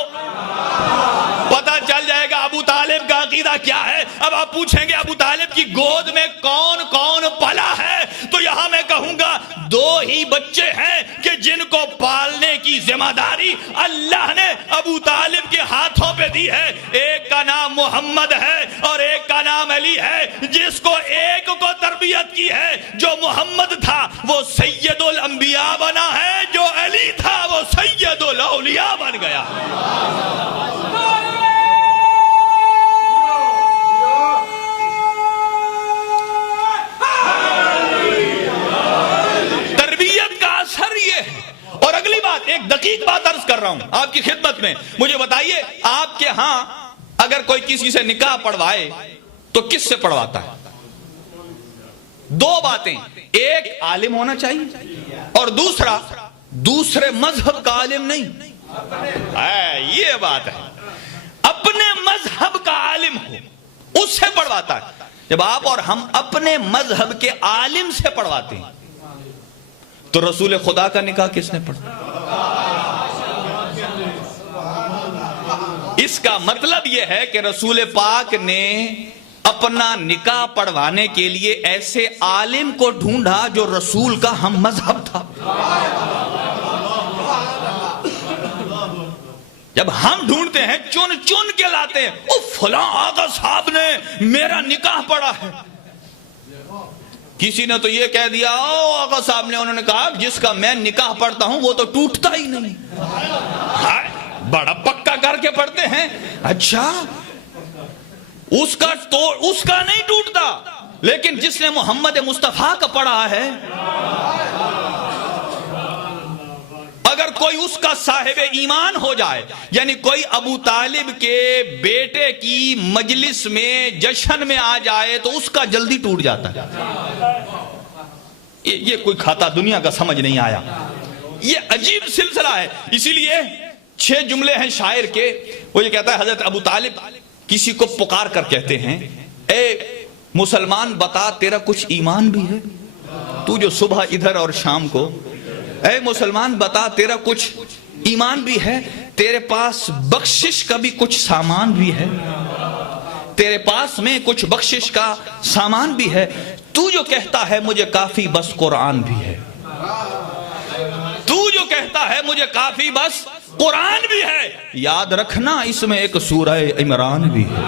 پتہ چل جائے گا ابو طالب کا عقیدہ کیا ہے۔ اب آپ پوچھیں گے ابو طالب کی گود میں کون کون پلا ہے، تو یہاں میں کہوں گا دو ہی بچے ہیں کہ جن کو پالنے کی ذمہ داری اللہ نے ابو طالب کے ہاتھوں پہ دی ہے، ایک کا نام محمد ہے اور ایک کا نام علی ہے۔ جس کو ایک کو تربیت کی ہے، جو محمد تھا وہ سید الانبیاء بنا ہے، جو علی تھا وہ سید الاولیاء بن گیا۔ اور اگلی بات، ایک دقیق بات عرض کر رہا ہوں آپ کی خدمت میں، مجھے بتائیے آپ کے ہاں اگر کوئی کسی سے نکاح پڑھوائے تو کس سے پڑھواتا ہے؟ دو باتیں، ایک عالم ہونا چاہیے اور دوسرا دوسرے مذہب کا عالم نہیں۔ یہ بات ہے، اپنے مذہب کا عالم ہو اس سے پڑھواتا ہے۔ جب آپ اور ہم اپنے مذہب کے عالم سے پڑھواتے ہیں تو رسول خدا کا نکاح کس نے پڑھا؟ اس کا مطلب یہ ہے کہ رسول پاک نے اپنا نکاح پڑھوانے کے لیے ایسے عالم کو ڈھونڈا جو رسول کا ہم مذہب تھا۔ جب ہم ڈھونڈتے ہیں چن چن کے لاتے ہیں، او فلاں آقا صاحب نے میرا نکاح پڑھا ہے، کسی نے تو یہ کہہ دیا او آقا صاحب نے، انہوں نے کہا جس کا میں نکاح پڑھتا ہوں وہ تو ٹوٹتا ہی نہیں، بڑا پکا کر کے پڑھتے ہیں۔ اچھا اس کا نہیں ٹوٹتا، لیکن جس نے محمد مصطفیٰ کا پڑھا ہے، اگر کوئی اس کا صاحب ایمان ہو جائے، یعنی کوئی ابو طالب کے بیٹے کی مجلس میں جشن میں آ جائے تو اس کا جلدی ٹوٹ جاتا ہے۔ یہ کوئی کھاتا دنیا کا سمجھ نہیں آیا، یہ عجیب سلسلہ ہے۔ اسی لیے 6 جملے ہیں شاعر کے، وہ یہ کہتا ہے حضرت ابو طالب کسی کو پکار کر کہتے ہیں، اے مسلمان بتا تیرا کچھ ایمان بھی ہے، تو جو صبح ادھر اور شام کو، اے مسلمان بتا تیرا کچھ ایمان بھی ہے، تیرے پاس بخشش کا بھی کچھ سامان بھی ہے، تیرے پاس میں کچھ بخشش کا سامان بھی ہے، تو جو کہتا ہے مجھے کافی بس قرآن بھی ہے، تو جو کہتا ہے مجھے کافی بس قرآن بھی ہے، یاد رکھنا اس میں ایک سورہ عمران بھی ہے،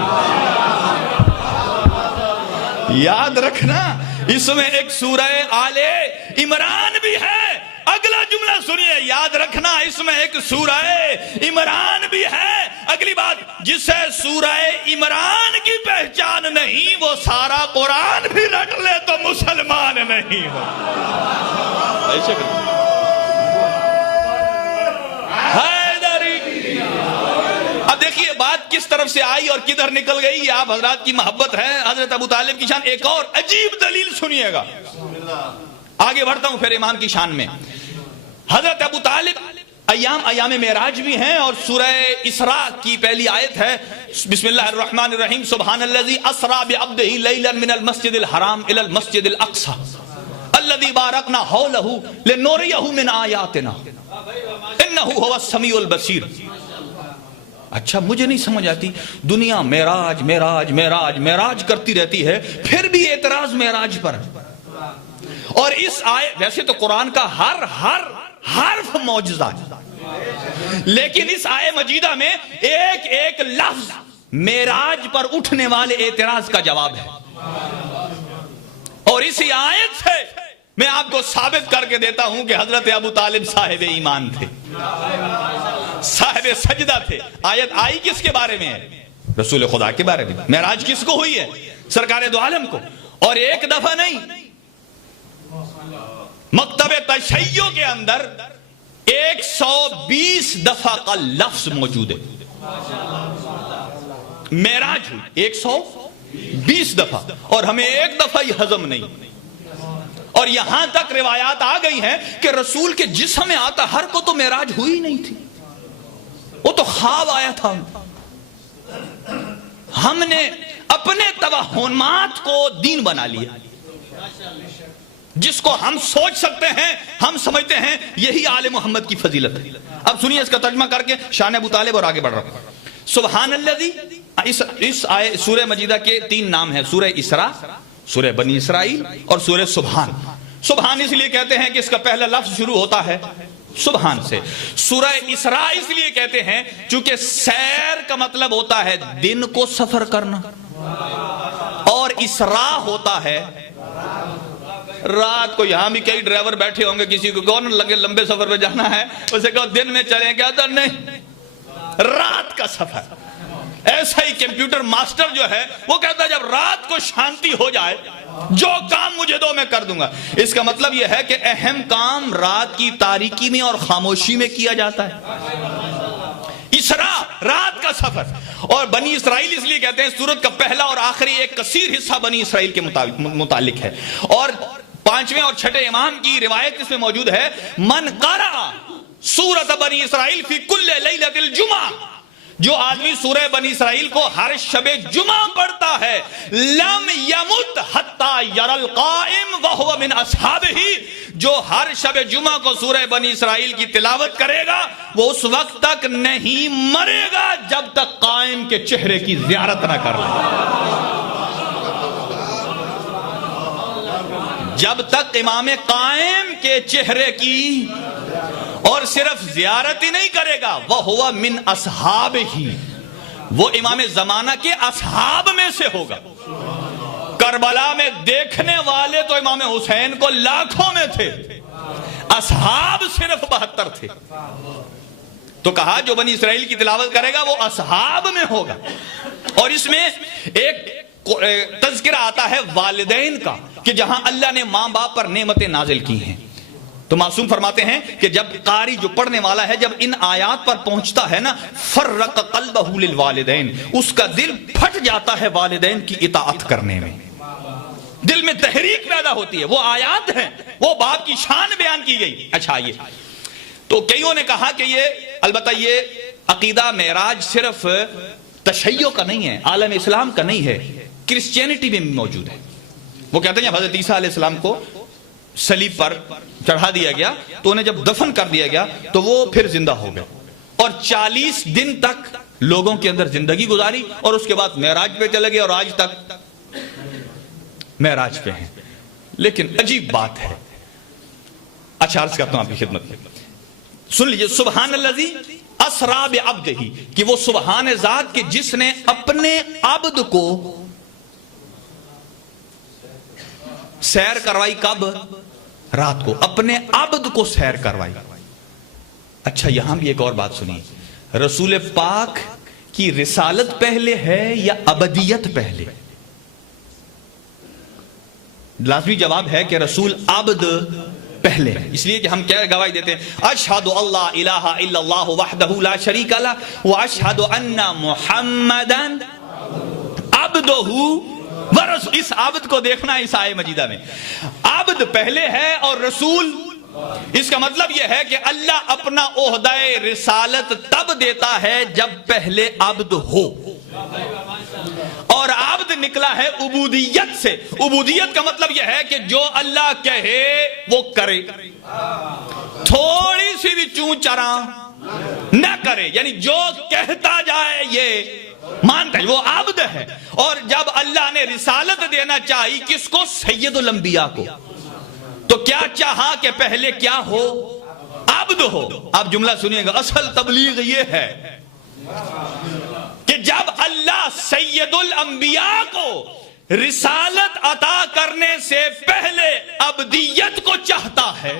یاد رکھنا اس میں ایک سورہ آل عمران بھی ہے۔ اگلا جملہ سنیے، یاد رکھنا اس میں ایک سورہ عمران بھی ہے۔ اگلی بات، جسے سورہ عمران کی پہچان نہیں وہ سارا قرآن بھی رٹ لے تو مسلمان نہیں ہو۔ اب دیکھیے بات کس طرف طرف سے آئی اور کدھر نکل گئی. یہ آپ حضرات کی محبت ہے حضرت ابو طالب کی شان. ایک اور عجیب دلیل سنیے گا. آگے بڑھتا ہوں پھر امام کی شان میں. حضرت ابو طالب ایام معراج بھی ہیں, اور سورہ اسراء کی پہلی آیت ہے بسم اللہ الرحمن الرحیم سبحان الذی اسرا بعبدہ لیلا من المسجد الحرام الی المسجد الاقصی الذی بارکنا حولہ لنریہ من آیاتنا انہ هو السمیع البصیر. اچھا مجھے نہیں سمجھ آتی, دنیا معراج معراج معراج معراج کرتی رہتی ہے, پھر بھی اعتراض معراج پر. اور اس آیت, ویسے تو قرآن کا ہر حرف معجزہ ہے, لیکن اس آیت مجیدہ میں ایک ایک لفظ معراج پر اٹھنے والے اعتراض کا جواب ہے. اور اسی آیت سے میں آپ کو ثابت کر کے دیتا ہوں کہ حضرت ابو طالب صاحب ایمان تھے, صاحب سجدہ تھے. آیت آئی کس کے بارے میں ہے؟ رسول خدا کے بارے میں. معراج کس کو ہوئی ہے؟ سرکار دو عالم کو. اور ایک دفعہ نہیں, مکتب تشیع کے اندر 120 دفعہ کا لفظ موجود ہے. معراج ہوئی 120 دفعہ, اور ہمیں ایک دفعہ ہی ہضم نہیں. اور یہاں تک روایات آ گئی ہیں کہ رسول کے جسم میں آتا ہر کو تو معراج ہوئی نہیں تھی, وہ تو خواب آیا تھا. ہم نے اپنے توہمات کو دین بنا لیا. جس کو ہم سوچ سکتے ہیں, ہم سمجھتے ہیں یہی آل محمد کی فضیلت ہے. اب سنیے اس کا ترجمہ کر کے شان ابو طالب, اور آگے بڑھ رہا ہوں. سبحان الذی, اس سورہ مجیدہ کے 3 نام ہیں, سورہ اسراء, سورہ بنی اسرائیل اور سورہ سبحان. سبحان اس لیے کہتے ہیں کہ اس کا پہلا لفظ شروع ہوتا ہے سبحان سے. سورہ اسراء اس لیے کہتے ہیں چونکہ سیر کا مطلب ہوتا ہے دن کو سفر کرنا, اور اسراء ہوتا ہے رات کو. یہاں بھی کئی ڈرائیور بیٹھے ہوں گے, کسی کو کون لگے لمبے سفر پہ جانا ہے, اسے کہو دن میں چلیں, کہتا نہیں رات کا سفر. ایسا ہی کمپیوٹر ماسٹر جو ہے وہ کہتا ہے جب رات کو شانتی ہو جائے جو کام مجھے دو میں کر دوں گا. اس کا مطلب یہ ہے کہ اہم کام رات کی تاریکی میں اور خاموشی میں کیا جاتا ہے. اسراء رات کا سفر. اور بنی اسرائیل اس لیے کہتے ہیں سورت کا پہلا اور آخری ایک کثیر حصہ بنی اسرائیل کے متعلق ہے. اور 5ویں اور 6ٹھے امام کی روایت اس میں موجود ہے, من قرأ سورت بنی اسرائیل فی کل لیلۃ الجمعہ, جو آدمی سورہ بنی اسرائیل کو ہر شب جمعہ پڑھتا ہے, لم یمت حتی یری القائم وہو من اصحابہ, جو ہر شب جمعہ کو سورہ بنی اسرائیل کی تلاوت کرے گا وہ اس وقت تک نہیں مرے گا جب تک قائم کے چہرے کی زیارت نہ کر لے. جب تک امام قائم کے چہرے کی, اور صرف زیارت ہی نہیں کرے گا, وہ ہوا من اصحاب ہی, وہ امام زمانہ کے اصحاب میں سے ہوگا. کربلا میں دیکھنے والے تو امام حسین کو لاکھوں میں تھے, اصحاب صرف 72 تھے. تو کہا جو بنی اسرائیل کی تلاوت کرے گا وہ اصحاب میں ہوگا. اور اس میں ایک تذکرہ آتا ہے والدین کا, کہ جہاں اللہ نے ماں باپ پر نعمتیں نازل کی ہیں, تو معصوم فرماتے ہیں کہ جب قاری جو پڑھنے والا ہے جب ان آیات پر پہنچتا ہے نا, فرق قلبہ للوالدین, اس کا دل پھٹ جاتا ہے والدین کی اطاعت کرنے میں, دل میں تحریک پیدا ہوتی ہے. وہ آیات ہیں, وہ باپ کی شان بیان کی گئی. اچھا یہ تو کئیوں نے کہا کہ یہ البتہ یہ عقیدہ معراج صرف تشیع کا نہیں ہے, عالم اسلام کا نہیں ہے, کرسچینٹی میں بھی موجود ہے. وہ کہتے ہیں جب حضرت عیسیٰ علیہ السلام کو صلیب پر چڑھا دیا گیا تو انہیں جب دفن کر دیا گیا تو وہ پھر زندہ ہو گئے, اور 40 دن تک لوگوں کے اندر زندگی گزاری, اور اس کے بعد معراج پہ چلے گئے, اور آج تک معراج پہ ہیں. لیکن عجیب بات ہے, اچھا عرض کرتا ہوں آپ کی خدمت میں, سن لیجئے. سبحان الذی اسرا بعبدہ, کہ وہ سبحان ذات کہ جس نے اپنے عبد کو سیر کروائی. کب؟ رات کو. اپنے عبد کو سیر کروائی. اچھا یہاں بھی ایک اور بات سنیے, رسول پاک کی رسالت پہلے ہے یا ابدیت پہلے؟ لازمی جواب ہے کہ رسول عبد پہلے ہے. اس لیے کہ ہم کیا گواہی دیتے ہیں, اشہد اللہ الہ الا اللہ وحدہ لا شریک لہ واشہد ان محمدن عبدہ ورسولہ. اس عبد کو دیکھنا اس آیہ مجیدہ میں, عبد پہلے ہے اور رسول. اس کا مطلب یہ ہے کہ اللہ اپنا عہدہ رسالت تب دیتا ہے جب پہلے عبد ہو, اور عبد نکلا ہے عبودیت سے. عبودیت کا مطلب یہ ہے کہ جو اللہ کہے وہ کرے, تھوڑی سی بھی چون چرا نہ کرے, یعنی جو کہتا جائے یہ مانتا ہے, وہ عبد ہے. اور جب اللہ نے رسالت دینا چاہی کس کو, سید الانبیاء کو, تو کیا چاہا کہ پہلے کیا ہو, عبد ہو. اب جملہ سنیے گا, اصل تبلیغ یہ ہے کہ جب اللہ سید الانبیاء کو رسالت عطا کرنے سے پہلے عبدیت کو چاہتا ہے,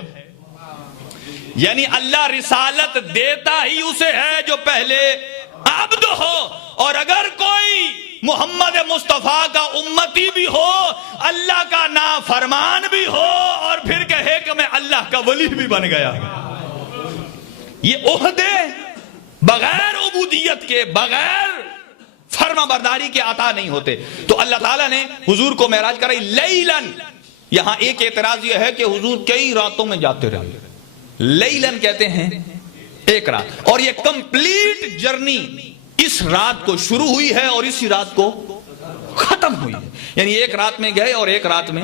یعنی اللہ رسالت دیتا ہی اسے ہے جو پہلے عبد ہو. اور اگر کوئی محمد مصطفیٰ کا امتی بھی ہو, اللہ کا نافرمان بھی ہو, اور پھر کہے کہ میں اللہ کا ولی بھی بن گیا, یہ عہدے بغیر عبودیت کے, بغیر فرما برداری کے عطا نہیں ہوتے. تو اللہ تعالیٰ نے حضور کو معراج کرائی لیلن. یہاں ایک اعتراض یہ ہے کہ حضور کئی راتوں میں جاتے رہے. لیلن کہتے ہیں ایک رات, اور یہ کمپلیٹ جرنی اس رات کو شروع ہوئی ہے اور اسی رات کو ختم ہوئی ہے. یعنی ایک رات میں گئے اور ایک رات میں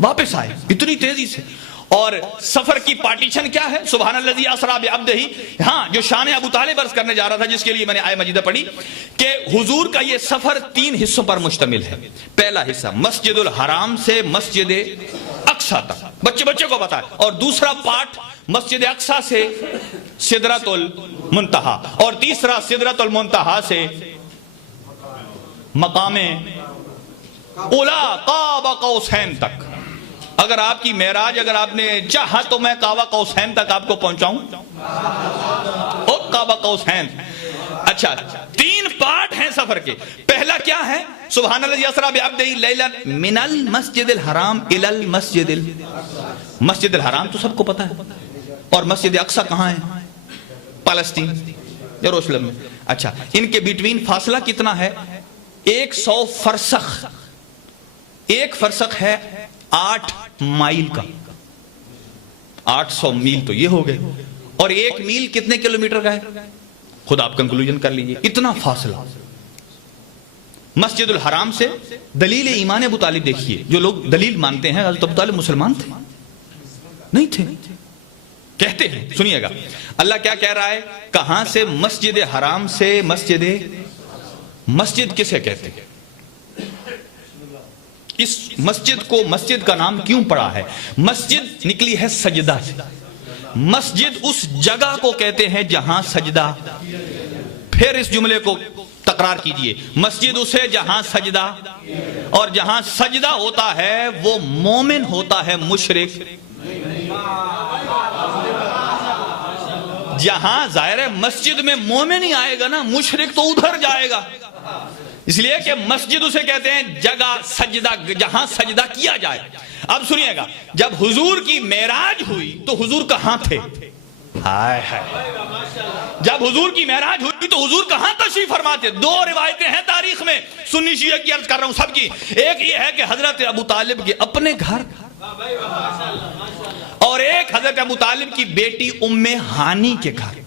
واپس آئے, اتنی تیزی سے. اور سفر کی پارٹیشن کیا ہے, سبحان الذی اسری بعبدہ. ہاں, جو شان ابو طالب عرض کرنے جا رہا تھا, جس کے لیے میں نے آیہ مجیدہ پڑھی کہ حضور کا یہ سفر 3 حصوں پر مشتمل ہے. پہلا حصہ مسجد الحرام سے مسجد اقصی تک, بچے کو بتا, اور دوسرا پارٹ مسجد اقصی سے سدرۃ المنتہا, اور تیسرا سدرۃ المنتہا سے مقام اولا قاب قوسین تک. اگر آپ کی معراج, اگر آپ نے چاہا تو میں قاب قوسین تک آپ کو پہنچاؤں, او قاب قوسین. اچھا, 3 پارٹ ہیں سفر کے. پہلا کیا ہے, سبحان الذی اسری بعبدہ لیلا من المسجد الحرام الی المسجد مسجد الحرام تو سب کو پتا ہے, اور مسجد اقصی کہاں ہے, فلسطین, یروشلم میں. اچھا, ان کے بیٹوین فاصلہ کتنا ہے, 100 فرسخ. ایک فرسخ ہے 8 مائل کا, 800 میل تو یہ ہو گئے, اور 1 میل کتنے کلومیٹر کا ہے, خود آپ کنکلوژن کر لیجئے. اتنا فاصلہ مسجد الحرام سے. دلیل ایمان ابو طالب دیکھیے, جو لوگ دلیل مانتے ہیں حضرت ابو طالب مسلمان تھے نہیں تھے, کہتے ہیں, سنیے گا اللہ کیا کہہ رہا ہے, کہاں سے, مسجد حرام سے مسجد کسے کہتے ہیں, اس مسجد کو مسجد کا نام کیوں پڑا ہے, مسجد نکلی ہے سجدہ سے. مسجد اس جگہ کو کہتے ہیں جہاں سجدہ. پھر اس جملے کو تکرار کیجئے, مسجد اسے جہاں سجدہ, اور جہاں سجدہ ہوتا ہے وہ مومن ہوتا ہے, مشرک. جہاں ظاہر ہے مسجد میں مومن ہی آئے گا نا, مشرک تو ادھر جائے گا. اس لیے کہ مسجد اسے کہتے ہیں جگہ سجدہ, جہاں سجدہ کیا جائے. اب سنیے گا, جب حضور کی معراج ہوئی تو حضور کہاں تھے, ہائے ہائے, جب حضور کی معراج ہوئی تو حضور کہاں تشریف فرما تھے. 2 روایتیں ہیں تاریخ میں, سنی شیعہ کی عرض کر رہا ہوں سب کی. ایک یہ ہے کہ حضرت ابو طالب کے اپنے گھر, اور ایک حضرت ابو طالب کی بیٹی ام ہانی کے گھر.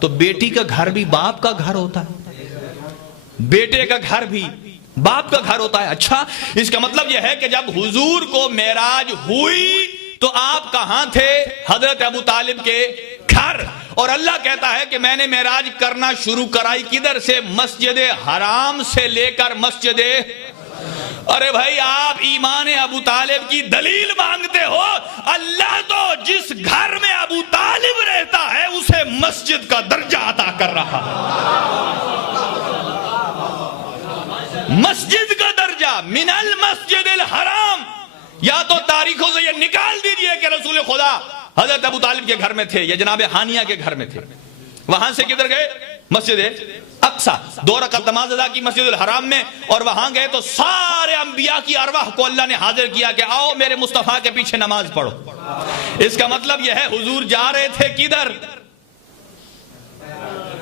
تو بیٹی کا گھر بھی باپ کا گھر ہوتا ہے, بیٹے کا گھر بھی باپ کا گھر ہوتا ہے. اچھا, اس کا مطلب یہ ہے کہ جب حضور کو معراج ہوئی تو آپ کہاں تھے, حضرت ابو طالب کے گھر. اور اللہ کہتا ہے کہ میں نے معراج کرنا شروع کرائی کدھر سے, مسجد حرام سے لے کر مسجد. ارے بھائی, آپ ایمان ابو طالب کی دلیل مانگتے ہو, اللہ تو جس گھر میں ابو طالب رہتا ہے اسے مسجد کا درجہ عطا کر رہا ہے. مسجد کا درجہ, من المسجد الحرام. یا تو تاریخوں سے یہ نکال دیجئے کہ رسول خدا حضرت ابو طالب کے گھر میں تھے یا جناب ہانیہ کے گھر میں تھے, وہاں سے کدھر گئے, مسجد اقصا 2 رکعت نماز ادا کی مسجد الحرام میں، اور وہاں گئے تو سارے انبیاء کی ارواح کو اللہ نے حاضر کیا کہ آؤ میرے مصطفیٰ کے پیچھے نماز پڑھو۔ اس کا مطلب یہ ہے حضور جا رہے تھے کدھر؟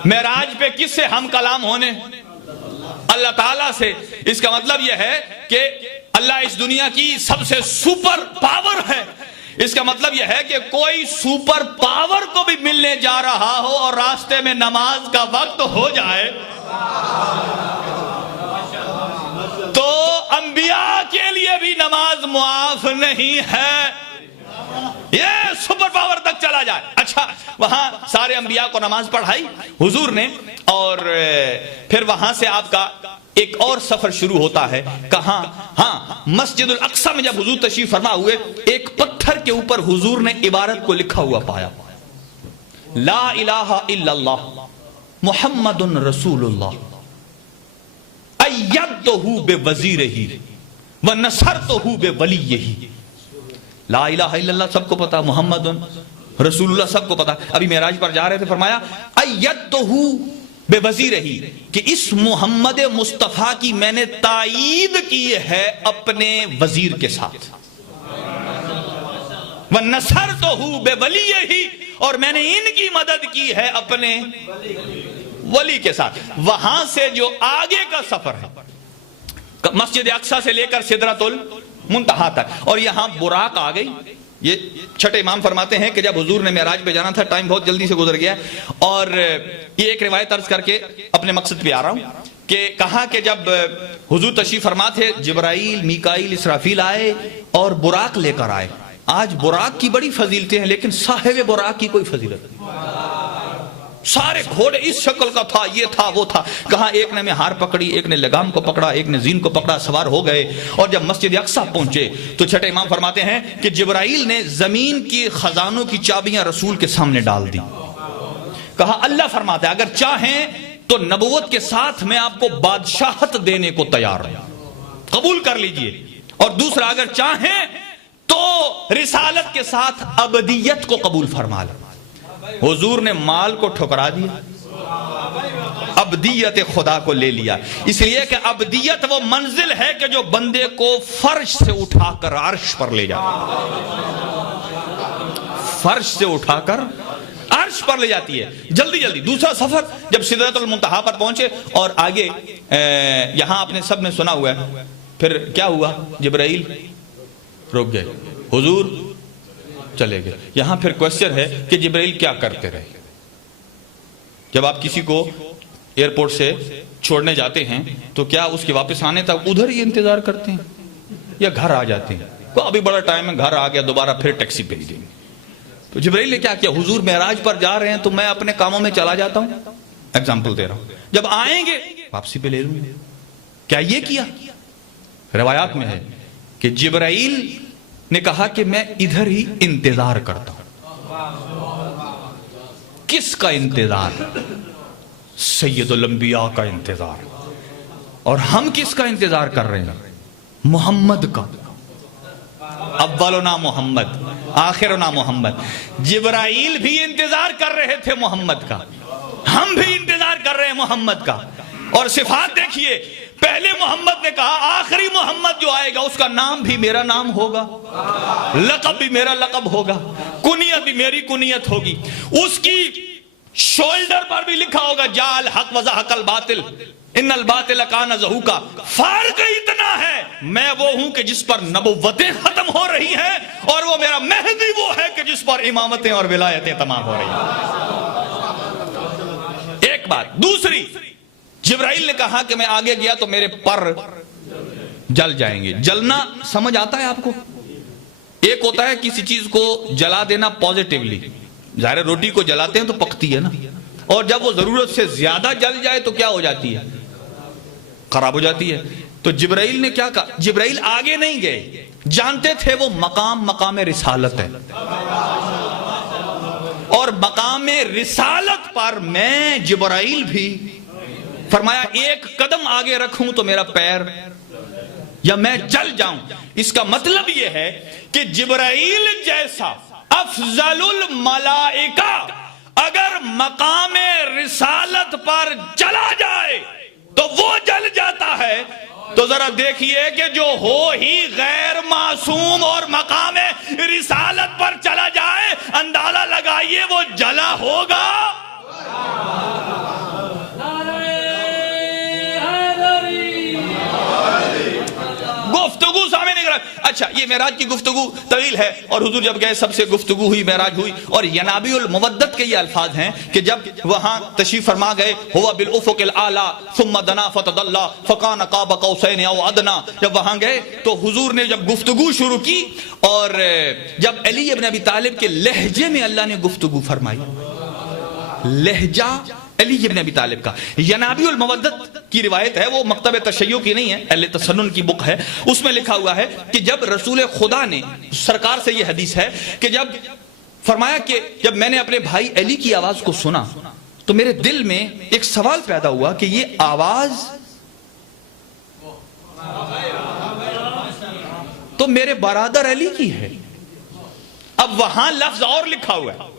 معراج پہ کس سے ہم کلام ہونے؟ اللہ تعالیٰ سے۔ اس کا مطلب یہ ہے کہ اللہ اس دنیا کی سب سے سپر پاور ہے۔ اس کا مطلب یہ ہے کہ کوئی سپر پاور کو بھی ملنے جا رہا ہو اور راستے میں نماز کا وقت ہو جائے تو انبیاء کے لیے بھی نماز معاف نہیں ہے، یہ سپر پاور تک چلا جائے۔ اچھا، وہاں سارے انبیاء کو نماز پڑھائی حضور نے، اور پھر وہاں سے آپ کا ایک اور سفر شروع ہوتا ہے۔ کہاں؟ ہاں، مسجد الاقصی میں جب حضور تشریف فرما ہوئے، ایک پتھر کے اوپر حضور نے عبارت کو لکھا ہوا پایا، لا الہ الا اللہ محمد رسول اللہ ایدتہ بوزیرہ ونصرتہ بولیہ۔ لا الہ الا اللہ سب کو پتا، محمد رسول اللہ سب کو پتا۔ ابھی معراج پر جا رہے تھے، فرمایا ایدتہ بے وزیرہ، کہ اس محمد مصطفیٰ کی میں نے تائید کی ہے اپنے وزیر کے ساتھ، وَنَصَرْتُهُ بِوَلِيِّهِ، اور میں نے ان کی مدد کی ہے اپنے ولی کے ساتھ۔ وہاں سے جو آگے کا سفر ہے مسجد اقصی سے لے کر سدرۃ المنتہا تک، اور یہاں براق آ گئی۔ یہ چھٹے امام فرماتے ہیں کہ جب حضور نے معراج پہ جانا تھا، ٹائم بہت جلدی سے گزر گیا، اور یہ ایک روایت عرض کر کے اپنے مقصد پہ آ رہا ہوں کہ کہا کہ جب حضور تشریف فرما تھے، جبرائیل، میکائیل، اسرافیل آئے اور براق لے کر آئے۔ آج براق کی بڑی فضیلتیں ہیں، لیکن صاحب براق کی کوئی فضیلت نہیں۔ سارے گھوڑے اس شکل کا تھا، یہ تھا، وہ تھا، کہاں ایک نے ہار پکڑی، ایک نے لگام کو پکڑا، ایک نے زین کو پکڑا، سوار ہو گئے، اور جب مسجد اقصی پہنچے تو چھٹے امام فرماتے ہیں کہ جبرائیل نے زمین کی خزانوں کی چابیاں رسول کے سامنے ڈال دی۔ کہا اللہ فرماتا ہے اگر چاہیں تو نبوت کے ساتھ میں آپ کو بادشاہت دینے کو تیار ہوں، قبول کر لیجئے، اور دوسرا اگر چاہیں تو رسالت کے ساتھ ابدیت کو قبول فرما لیں۔ حضور نے مال کو ٹھکرا دیا، ابدیت خدا کو لے لیا، اس لیے کہ ابدیت وہ منزل ہے کہ جو بندے کو فرش سے اٹھا کر عرش پر لے جاتی ہے، فرش سے اٹھا کر عرش پر لے جاتی ہے۔ جلدی جلدی دوسرا سفر، جب سدرۃ المنتہا پر پہنچے، اور آگے یہاں آپ نے سب نے سنا ہوا ہے، پھر کیا ہوا؟ جبرائیل رک گئے، حضور چلے گئے۔ یہاں پھر کوشچن ہے کہ جبرائیل کیا کرتے رہے؟ جب آپ کسی کو ایئرپورٹ سے چھوڑنے جاتے ہیں تو کیا اس کے واپس آنے تک ادھر ہی انتظار کرتے ہیں یا گھر آ جاتے ہیں؟ کوئی ابھی بڑا ٹائم ہے، گھر آ گیا، دوبارہ پھر ٹیکسی بھیج دیں گے۔ تو جبرائیل نے کیا کیا؟ حضور معراج پر جا رہے ہیں تو میں اپنے کاموں میں چلا جاتا ہوں، ایگزامپل دے رہا ہوں، جب آئیں گے واپسی پہ لے لوں گے۔ کیا یہ کیا؟ روایات میں ہے کہ جبرائیل نے کہا کہ میں ادھر ہی انتظار کرتا ہوں۔ کس کا انتظار؟ سید الانبیاء کا انتظار۔ اور ہم کس کا انتظار کر رہے ہیں؟ محمد کا۔ اولنا محمد، آخرنا محمد۔ جبرائیل بھی انتظار کر رہے تھے محمد کا، ہم بھی انتظار کر رہے ہیں محمد کا۔ اور صفات دیکھیے، پہلے محمد نے کہا آخری محمد جو آئے گا اس کا نام بھی میرا نام ہوگا، لقب بھی میرا لقب ہوگا، کنیت بھی میری کنیت ہوگی، اس کی شولڈر پر بھی لکھا ہوگا جا الحق وزہق الباطل ان الباطل کان زہوقا۔ فرق اتنا ہے، میں وہ ہوں کہ جس پر نبوتیں ختم ہو رہی ہیں، اور وہ میرا مہدی وہ ہے کہ جس پر امامتیں اور ولایتیں تمام ہو رہی ہیں۔ ایک بات۔ دوسری، جبرائیل نے کہا کہ میں آگے گیا تو میرے پر جل جائیں گے۔ جلنا سمجھ آتا ہے آپ کو؟ ایک ہوتا ہے کسی چیز کو جلا دینا پوزیٹیولی، ظاہر روٹی کو جلاتے ہیں تو پکتی ہے نا، اور جب وہ ضرورت سے زیادہ جل جائے تو کیا ہو جاتی ہے؟ خراب ہو جاتی ہے۔ تو جبرائیل نے کیا کہا؟ جبرائیل آگے نہیں گئے، جانتے تھے وہ مقام رسالت ہے، اور مقام رسالت پر میں جبرائیل بھی فرمایا ایک قدم آگے رکھوں تو میرا پیر یا میں جل جاؤں۔ اس کا مطلب یہ ہے کہ جبرائیل جیسا افضل الملائکہ اگر مقام رسالت پر چلا جائے تو ذرا دیکھیے کہ جو ہو ہی غیر معصوم اور مقام رسالت پر چلا جائے، اندازہ لگائیے وہ جلا ہوگا۔ گفتگو سامنے نہیں رکھ۔ اچھا، یہ معراج کی گفتگو طویل ہے، اور حضور جب گئے سب سے گفتگو ہوئی، معراج ہوئی، اور ینابی المودت کے یہ الفاظ ہیں کہ جب وہاں تشریف فرما گئے، ہوا بالافق الاعلی ثم دنا فتدلی فکان قاب قوسین او ادنی، جب وہاں گئے تو حضور نے جب گفتگو شروع کی، اور جب علی ابن ابی طالب کے لہجے میں اللہ نے گفتگو فرمائی، لہجہ علی ابن ابی طالب کا۔ ینابی المودت کی روایت ہے، وہ مکتب تشیع کی نہیں ہے، اہل تسنن کی بک ہے، اس میں لکھا ہوا ہے کہ جب رسول خدا نے، سرکار سے یہ حدیث ہے کہ جب فرمایا کہ جب میں نے اپنے بھائی علی کی آواز کو سنا تو میرے دل میں ایک سوال پیدا ہوا کہ یہ آواز تو میرے برادر علی کی ہے۔ اب وہاں لفظ اور لکھا ہوا ہے،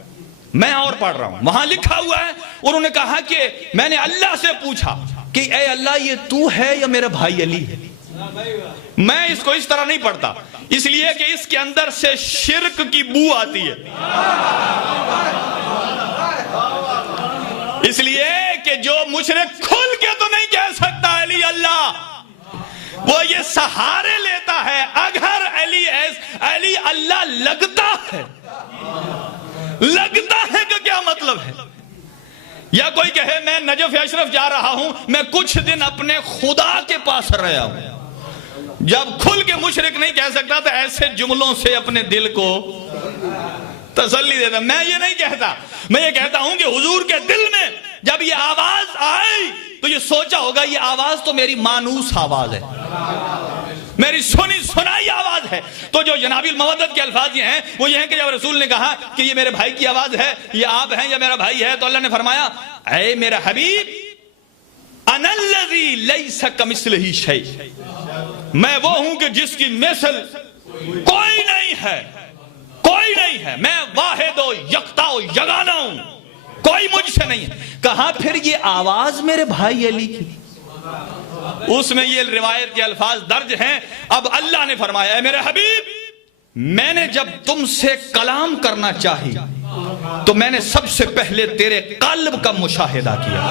میں اور پڑھ رہا ہوں، وہاں لکھا ہوا ہے، انہوں نے کہا کہ میں نے اللہ سے پوچھا کہ اے اللہ یہ تو ہے یا میرا بھائی علی ہے؟ میں اس کو اس طرح نہیں پڑھتا، اس لیے کہ اس کے اندر سے شرک کی بو آتی ہے، اس لیے کہ جو مشرک کھل کے تو نہیں کہہ سکتا علی اللہ، وہ یہ سہارے لیتا ہے اگر علی اللہ لگتا ہے، لگتا ہے کہ کیا مطلب ہے؟ یا کوئی کہے میں نجف اشرف جا رہا ہوں، میں کچھ دن اپنے خدا کے پاس رہا ہوں، جب کھل کے مشرک نہیں کہہ سکتا تو ایسے جملوں سے اپنے دل کو تسلی دیتا۔ میں یہ نہیں کہتا، میں یہ کہتا ہوں کہ حضور کے دل میں جب یہ آواز آئی تو یہ سوچا ہوگا یہ آواز تو میری مانوس آواز ہے، میری سنی سنائی آواز ہے۔ تو جو ینابی المودت کے الفاظ یہ ہیں وہ یہ ہیں کہ جب رسول نے کہا کہ یہ میرے بھائی کی آواز ہے، یہ آپ ہیں یا میرا بھائی ہے، تو اللہ نے فرمایا اے میرا حبیب انا الذی لیس کمثلہ شیء، میں وہ ہوں کہ جس کی مثل کوئی نہیں ہے، کوئی نہیں ہے، میں واحد و یکتا و یگانہ ہوں، کوئی مجھ سے نہیں ہے۔ کہا پھر یہ آواز میرے بھائی علی کی، اس میں یہ روایت کے الفاظ درج ہیں۔ اب اللہ نے فرمایا اے میرے حبیب میں نے جب تم سے کلام کرنا چاہی تو میں نے سب سے پہلے تیرے قلب کا مشاہدہ کیا۔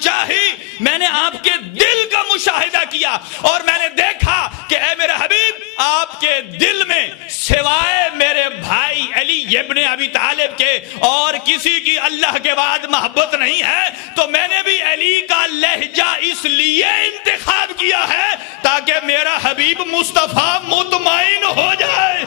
چاہی میں نے آپ کے دل کا مشاہدہ کیا اور میں نے دیکھا کہ اے میرے حبیب آپ کے دل میں سوائے میرے بھائی علی ابن ابی طالب کے اور کسی کی اللہ کے بعد محبت نہیں ہے، تو میں نے بھی علی کا لہجہ اس لیے انتخاب کیا ہے تاکہ میرا حبیب مصطفیٰ مطمئن ہو جائے۔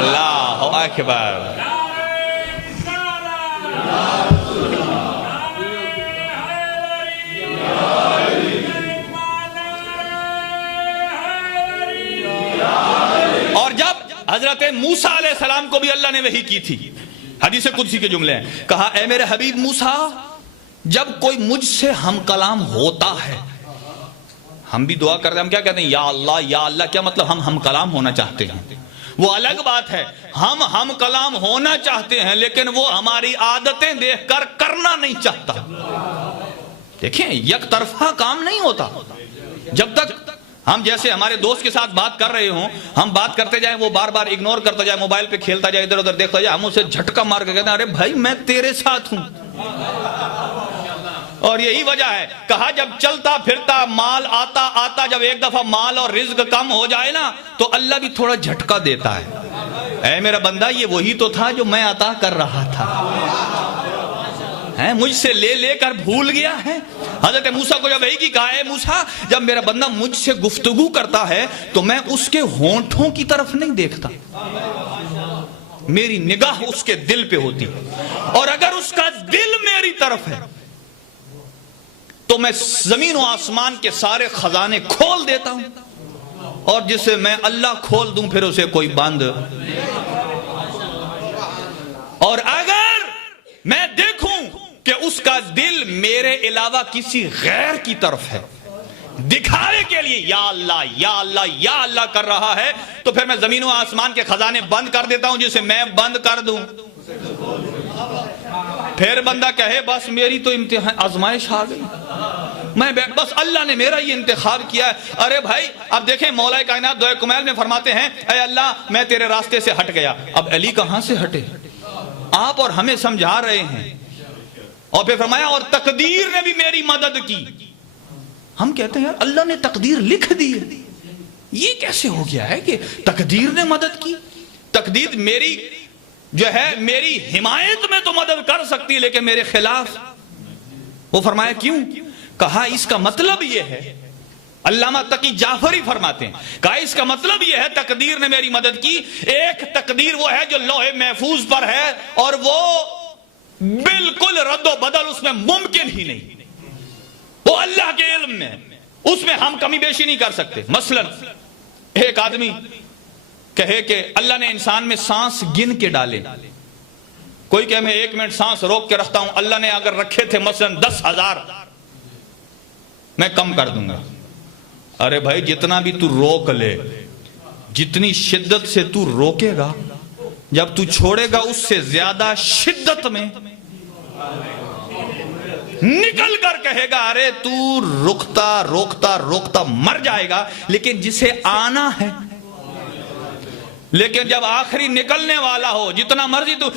اللہ اکبر۔ اور جب حضرت موسیٰ علیہ السلام کو بھی اللہ نے وحی کی تھی، حدیث قدسی کے جملے ہیں، کہا اے میرے حبیب موسیٰ جب کوئی مجھ سے ہم کلام ہوتا ہے، ہم بھی دعا کرتے ہیں، ہم کیا کہتے ہیں یا اللہ، کیا مطلب ہم کلام ہونا چاہتے ہیں، وہ الگ بات ہے، ہم کلام ہونا چاہتے ہیں لیکن وہ ہماری عادتیں دیکھ کر کرنا نہیں چاہتا۔ دیکھیں یک طرفہ کام نہیں ہوتا، جب تک ہم جیسے ہمارے دوست کے ساتھ بات کر رہے ہوں، ہم بات کرتے جائیں، وہ بار بار اگنور کرتا جائے، موبائل پہ کھیلتا جائے، ادھر ادھر دیکھتا جائے، ہم اسے جھٹکا مار کے کہتے ہیں ارے بھائی میں تیرے ساتھ ہوں۔ اور یہی وجہ ہے کہا جب چلتا پھرتا مال آتا جب ایک دفعہ مال اور رزق کم ہو جائے نا تو اللہ بھی تھوڑا جھٹکا دیتا ہے، اے میرا بندہ یہ وہی تو تھا جو میں عطا کر رہا تھا، مجھ سے لے کر بھول گیا ہے۔ حضرت موسیٰ کو جب وہی کی کہا اے موسیٰ جب میرا بندہ مجھ سے گفتگو کرتا ہے تو میں اس کے ہونٹوں کی طرف نہیں دیکھتا، میری نگاہ اس کے دل پہ ہوتی، اور اگر اس کا دل میری طرف ہے تو میں زمین و آسمان کے سارے خزانے کھول دیتا ہوں، اور جسے میں اللہ کھول دوں پھر اسے کوئی بند. اور اگر میں دیکھوں کہ اس کا دل میرے علاوہ کسی غیر کی طرف ہے، دکھاوے کے لیے یا اللہ یا اللہ یا اللہ کر رہا ہے، تو پھر میں زمین و آسمان کے خزانے بند کر دیتا ہوں جسے میں بند کر دوں. پھر بندہ کہے بس میری تو امتحان آزمائش آ گئی، میں بس اللہ نے میرا یہ انتخاب کیا ہے. ارے بھائی اب دیکھیں مولا کائنات دعائے کمیل میں فرماتے ہیں اے اللہ میں تیرے راستے سے ہٹ گیا. اب علی کہاں سے ہٹے؟ آپ اور ہمیں سمجھا رہے ہیں. اور پھر فرمایا اور تقدیر نے بھی میری مدد کی. ہم کہتے ہیں یار اللہ نے تقدیر لکھ دی ہے، یہ کیسے ہو گیا ہے کہ تقدیر نے مدد کی؟ تقدیر میری جو ہے میری حمایت میں تو مدد کر سکتی لیکن میرے خلاف. وہ فرمایا کیوں؟ کہا اس کا مطلب یہ ہے، علامہ تقی جعفری فرماتے ہیں، کہا اس کا مطلب یہ ہے تقدیر نے میری مدد کی. ایک تقدیر وہ ہے جو لوح محفوظ پر ہے اور وہ بالکل رد و بدل اس میں ممکن ہی نہیں، وہ اللہ کے علم میں، اس میں ہم کمی بیشی نہیں کر سکتے. مثلا ایک آدمی کہے کہ اللہ نے انسان میں سانس گن کے ڈالے، کوئی کہ میں 1 منٹ سانس روک کے رکھتا ہوں، اللہ نے اگر رکھے تھے مثلا 10,000 میں کم کر دوں گا. ارے بھائی جتنا بھی تو روک لے، جتنی شدت سے تو روکے گا، جب تو چھوڑے گا اس سے زیادہ شدت میں نکل کر کہے گا ارے تو رکتا روکتا روکتا مر جائے گا. لیکن جسے آنا ہے، لیکن جب آخری نکلنے والا ہو جتنا مرضی تو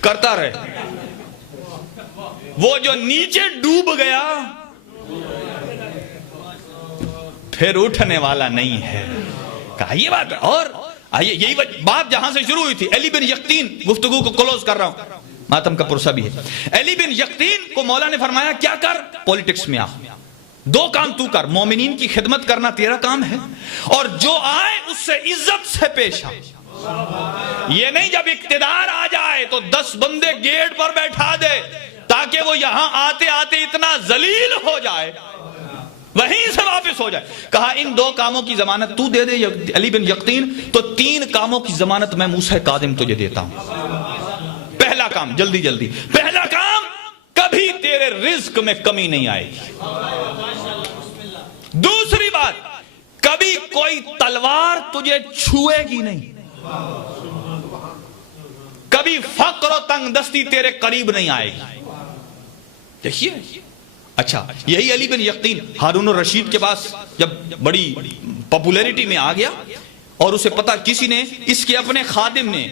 کرتا رہے، وہ جو نیچے ڈوب گیا پھر اٹھنے والا نہیں ہے. کہا یہ بات. اور آئیے یہی بات جہاں سے شروع ہوئی تھی، علی بن یقطین، گفتگو کو کلوز کر رہا ہوں، ماتم کا پرسہ بھی ہے. علی بن یقطین کو مولا نے فرمایا کیا کر؟ پولیٹکس میں آ، 2 کام تو کر، مومنین کی خدمت کرنا تیرا کام ہے، اور جو آئے اس سے عزت سے پیش آ. یہ نہیں جب اقتدار آ جائے تو 10 بندے گیٹ پر بیٹھا دے تاکہ وہ یہاں آتے آتے اتنا ذلیل ہو جائے وہیں سے واپس ہو جائے. کہا ان 2 کاموں کی ضمانت تو دے دے علی بن یقطین تو 3 کاموں کی ضمانت میں موسیٰ کاظم تجھے دیتا ہوں. پہلا کام، جلدی جلدی، پہلا کام، کبھی تیرے رزق میں کمی نہیں آئے گی. دوسری بات، کبھی کوئی تلوار تجھے چھوئے گی نہیں، کبھی فقر و تنگ دستی تیرے قریب نہیں آئے گی. دیکھیے اچھا یہی علی بن یقطین ہارون الرشید کے پاس جب بڑی پاپولیرٹی میں آ گیا اور اسے پتا کسی نے، اس کے اپنے خادم نے،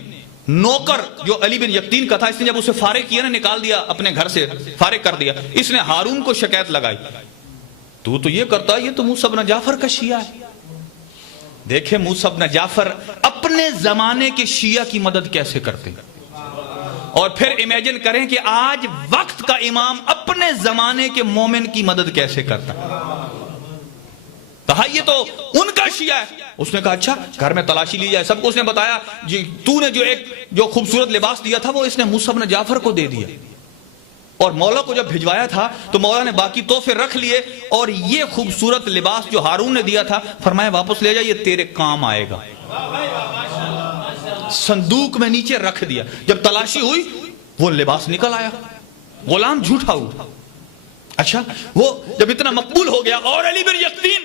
نوکر جو علی بن یقطین کا تھا، اس نے جب اسے فارغ کیا نا، نکال دیا اپنے گھر سے، فارغ کر دیا، اس نے ہارون کو شکایت لگائی تو یہ کرتا ہے، یہ تو موسیٰ بن جعفر کا شیعہ ہے. دیکھیں موسیٰ بن جعفر اپنے زمانے کے شیعہ کی مدد کیسے کرتے ہیں، اور پھر امیجن کریں کہ آج وقت کا امام اپنے زمانے کے مومن کی مدد کیسے کرتا ہے. کہا یہ تو ان کا شیعہ ہے. اس نے کہا اچھا گھر میں تلاشی لی جائے. سب کو اس نے بتایا جی تو نے جو خوبصورت لباس دیا تھا وہ اس نے موسیٰ بن جعفر کو دے دیا. اور مولا کو جب بھجوایا تھا تو مولا نے باقی تحفے رکھ لیے، اور یہ خوبصورت لباس جو ہارون نے دیا تھا فرمایا واپس لے جا، یہ تیرے کام آئے گا. صندوق میں نیچے رکھ دیا. جب تلاشی ہوئی وہ لباس نکل آیا، غلام جھوٹا ہوا. اچھا وہ جب اتنا مقبول ہو گیا، اور علی بن یقطین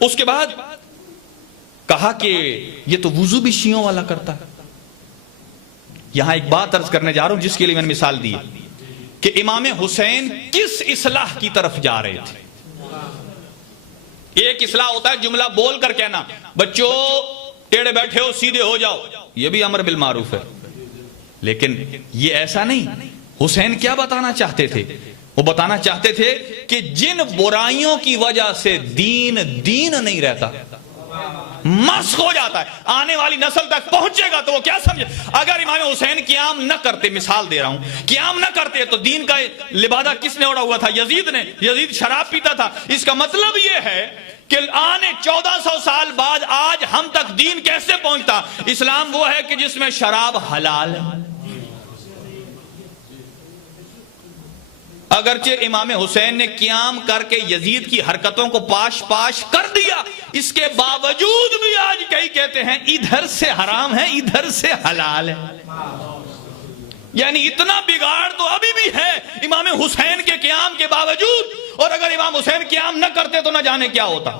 اس کے بعد کہا کہ یہ تو وضو بھی شیعوں والا کرتا ہے. یہاں ایک بات عرض کرنے جا رہا ہوں جس کے لیے میں نے مثال دی کہ امام حسین کس اصلاح کی طرف جا رہے تھے. ایک اصلاح ہوتا ہے جملہ بول کر کہنا بچوں ٹیڑے بیٹھے ہو سیدھے ہو جاؤ، یہ بھی امر بالمعروف ہے، لیکن یہ ایسا نہیں. حسین کیا بتانا چاہتے تھے؟ وہ بتانا چاہتے تھے کہ جن برائیوں کی وجہ سے دین نہیں رہتا، مسخ ہو جاتا ہے، آنے والی نسل تک پہنچے گا تو وہ کیا سمجھے. اگر امام حسین قیام نہ کرتے، مثال دے رہا ہوں، قیام نہ کرتے تو دین کا لبادہ کس نے اڑا ہوا تھا؟ یزید نے. یزید شراب پیتا تھا. اس کا مطلب یہ ہے کہ آنے 1400 سال بعد آج ہم تک دین کیسے پہنچتا؟ اسلام وہ ہے کہ جس میں شراب حلال ہے. اگرچہ امام حسین نے قیام کر کے یزید کی حرکتوں کو پاش پاش کر دیا، اس کے باوجود بھی آج کئی کہتے ہیں ادھر سے حرام ہے ادھر سے حلال ہے. یعنی اتنا بگاڑ تو ابھی بھی ہے امام حسین کے قیام کے باوجود، اور اگر امام حسین قیام نہ کرتے تو نہ جانے کیا ہوتا.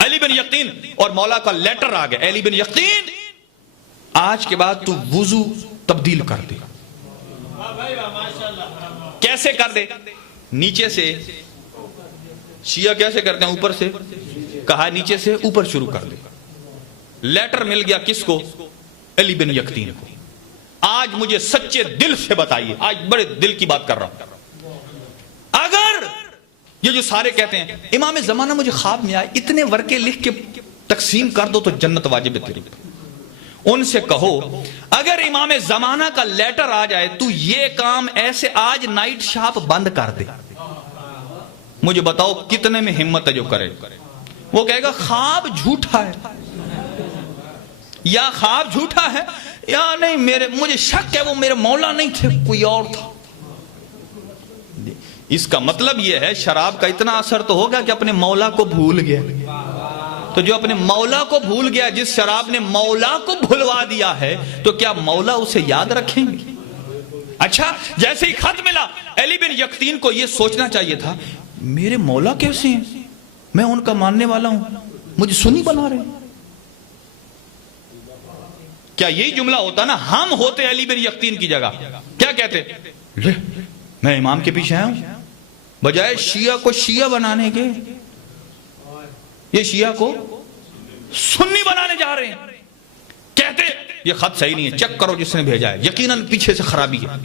علی بن یقین اور مولا کا لیٹر آ گیا، علی بن یقین آج کے بعد تو وضو تبدیل کر دے. کیسے کر دے؟ نیچے سے. شیعہ کیسے کرتے ہیں؟ اوپر سے. کہا نیچے سے اوپر شروع کر دے. لیٹر مل گیا کس کو؟ علی بن یقین کو. آج مجھے سچے دل سے بتائیے، آج بڑے دل کی بات کر رہا ہوں، اگر یہ جو سارے کہتے ہیں امام زمانہ مجھے خواب میں آئے اتنے ورقے لکھ کے تقسیم کر دو تو جنت واجب ہے تیری، ان سے کہو اگر امام زمانہ کا لیٹر آ جائے تو یہ کام ایسے آج نائٹ شاپ بند کر دے. مجھے بتاؤ کتنے میں ہمت ہے جو کرے؟ وہ کہے گا خواب جھوٹا ہے، یا خواب جھوٹا ہے یا نہیں، مجھے شک ہے وہ میرے مولا نہیں تھے، کوئی اور تھا. اس کا مطلب یہ ہے شراب کا اتنا اثر تو ہوگا کہ اپنے مولا کو بھول گیا. تو جو اپنے مولا کو بھول گیا، جس شراب نے مولا کو بھلوا دیا ہے، تو کیا مولا اسے یاد رکھیں گے؟ اچھا جیسے ہی خط ملا علی بن یقین کو یہ سوچنا چاہیے تھا میرے مولا کیسے ہیں، میں ان کا ماننے والا ہوں، مجھے سنی بنا رہے ہیں. کیا یہی جملہ ہوتا نا ہم ہوتے علی بن یقین کی جگہ، کیا کہتے؟ لے میں امام کے پیچھے آیا ہوں، بجائے شیعہ کو شیعہ بنانے کے یہ شیعہ کو سنی بنانے جا رہے ہیں. کہتے یہ خط صحیح نہیں ہے، چیک کرو جس نے بھیجا ہے، یقیناً پیچھے سے خرابی ہے.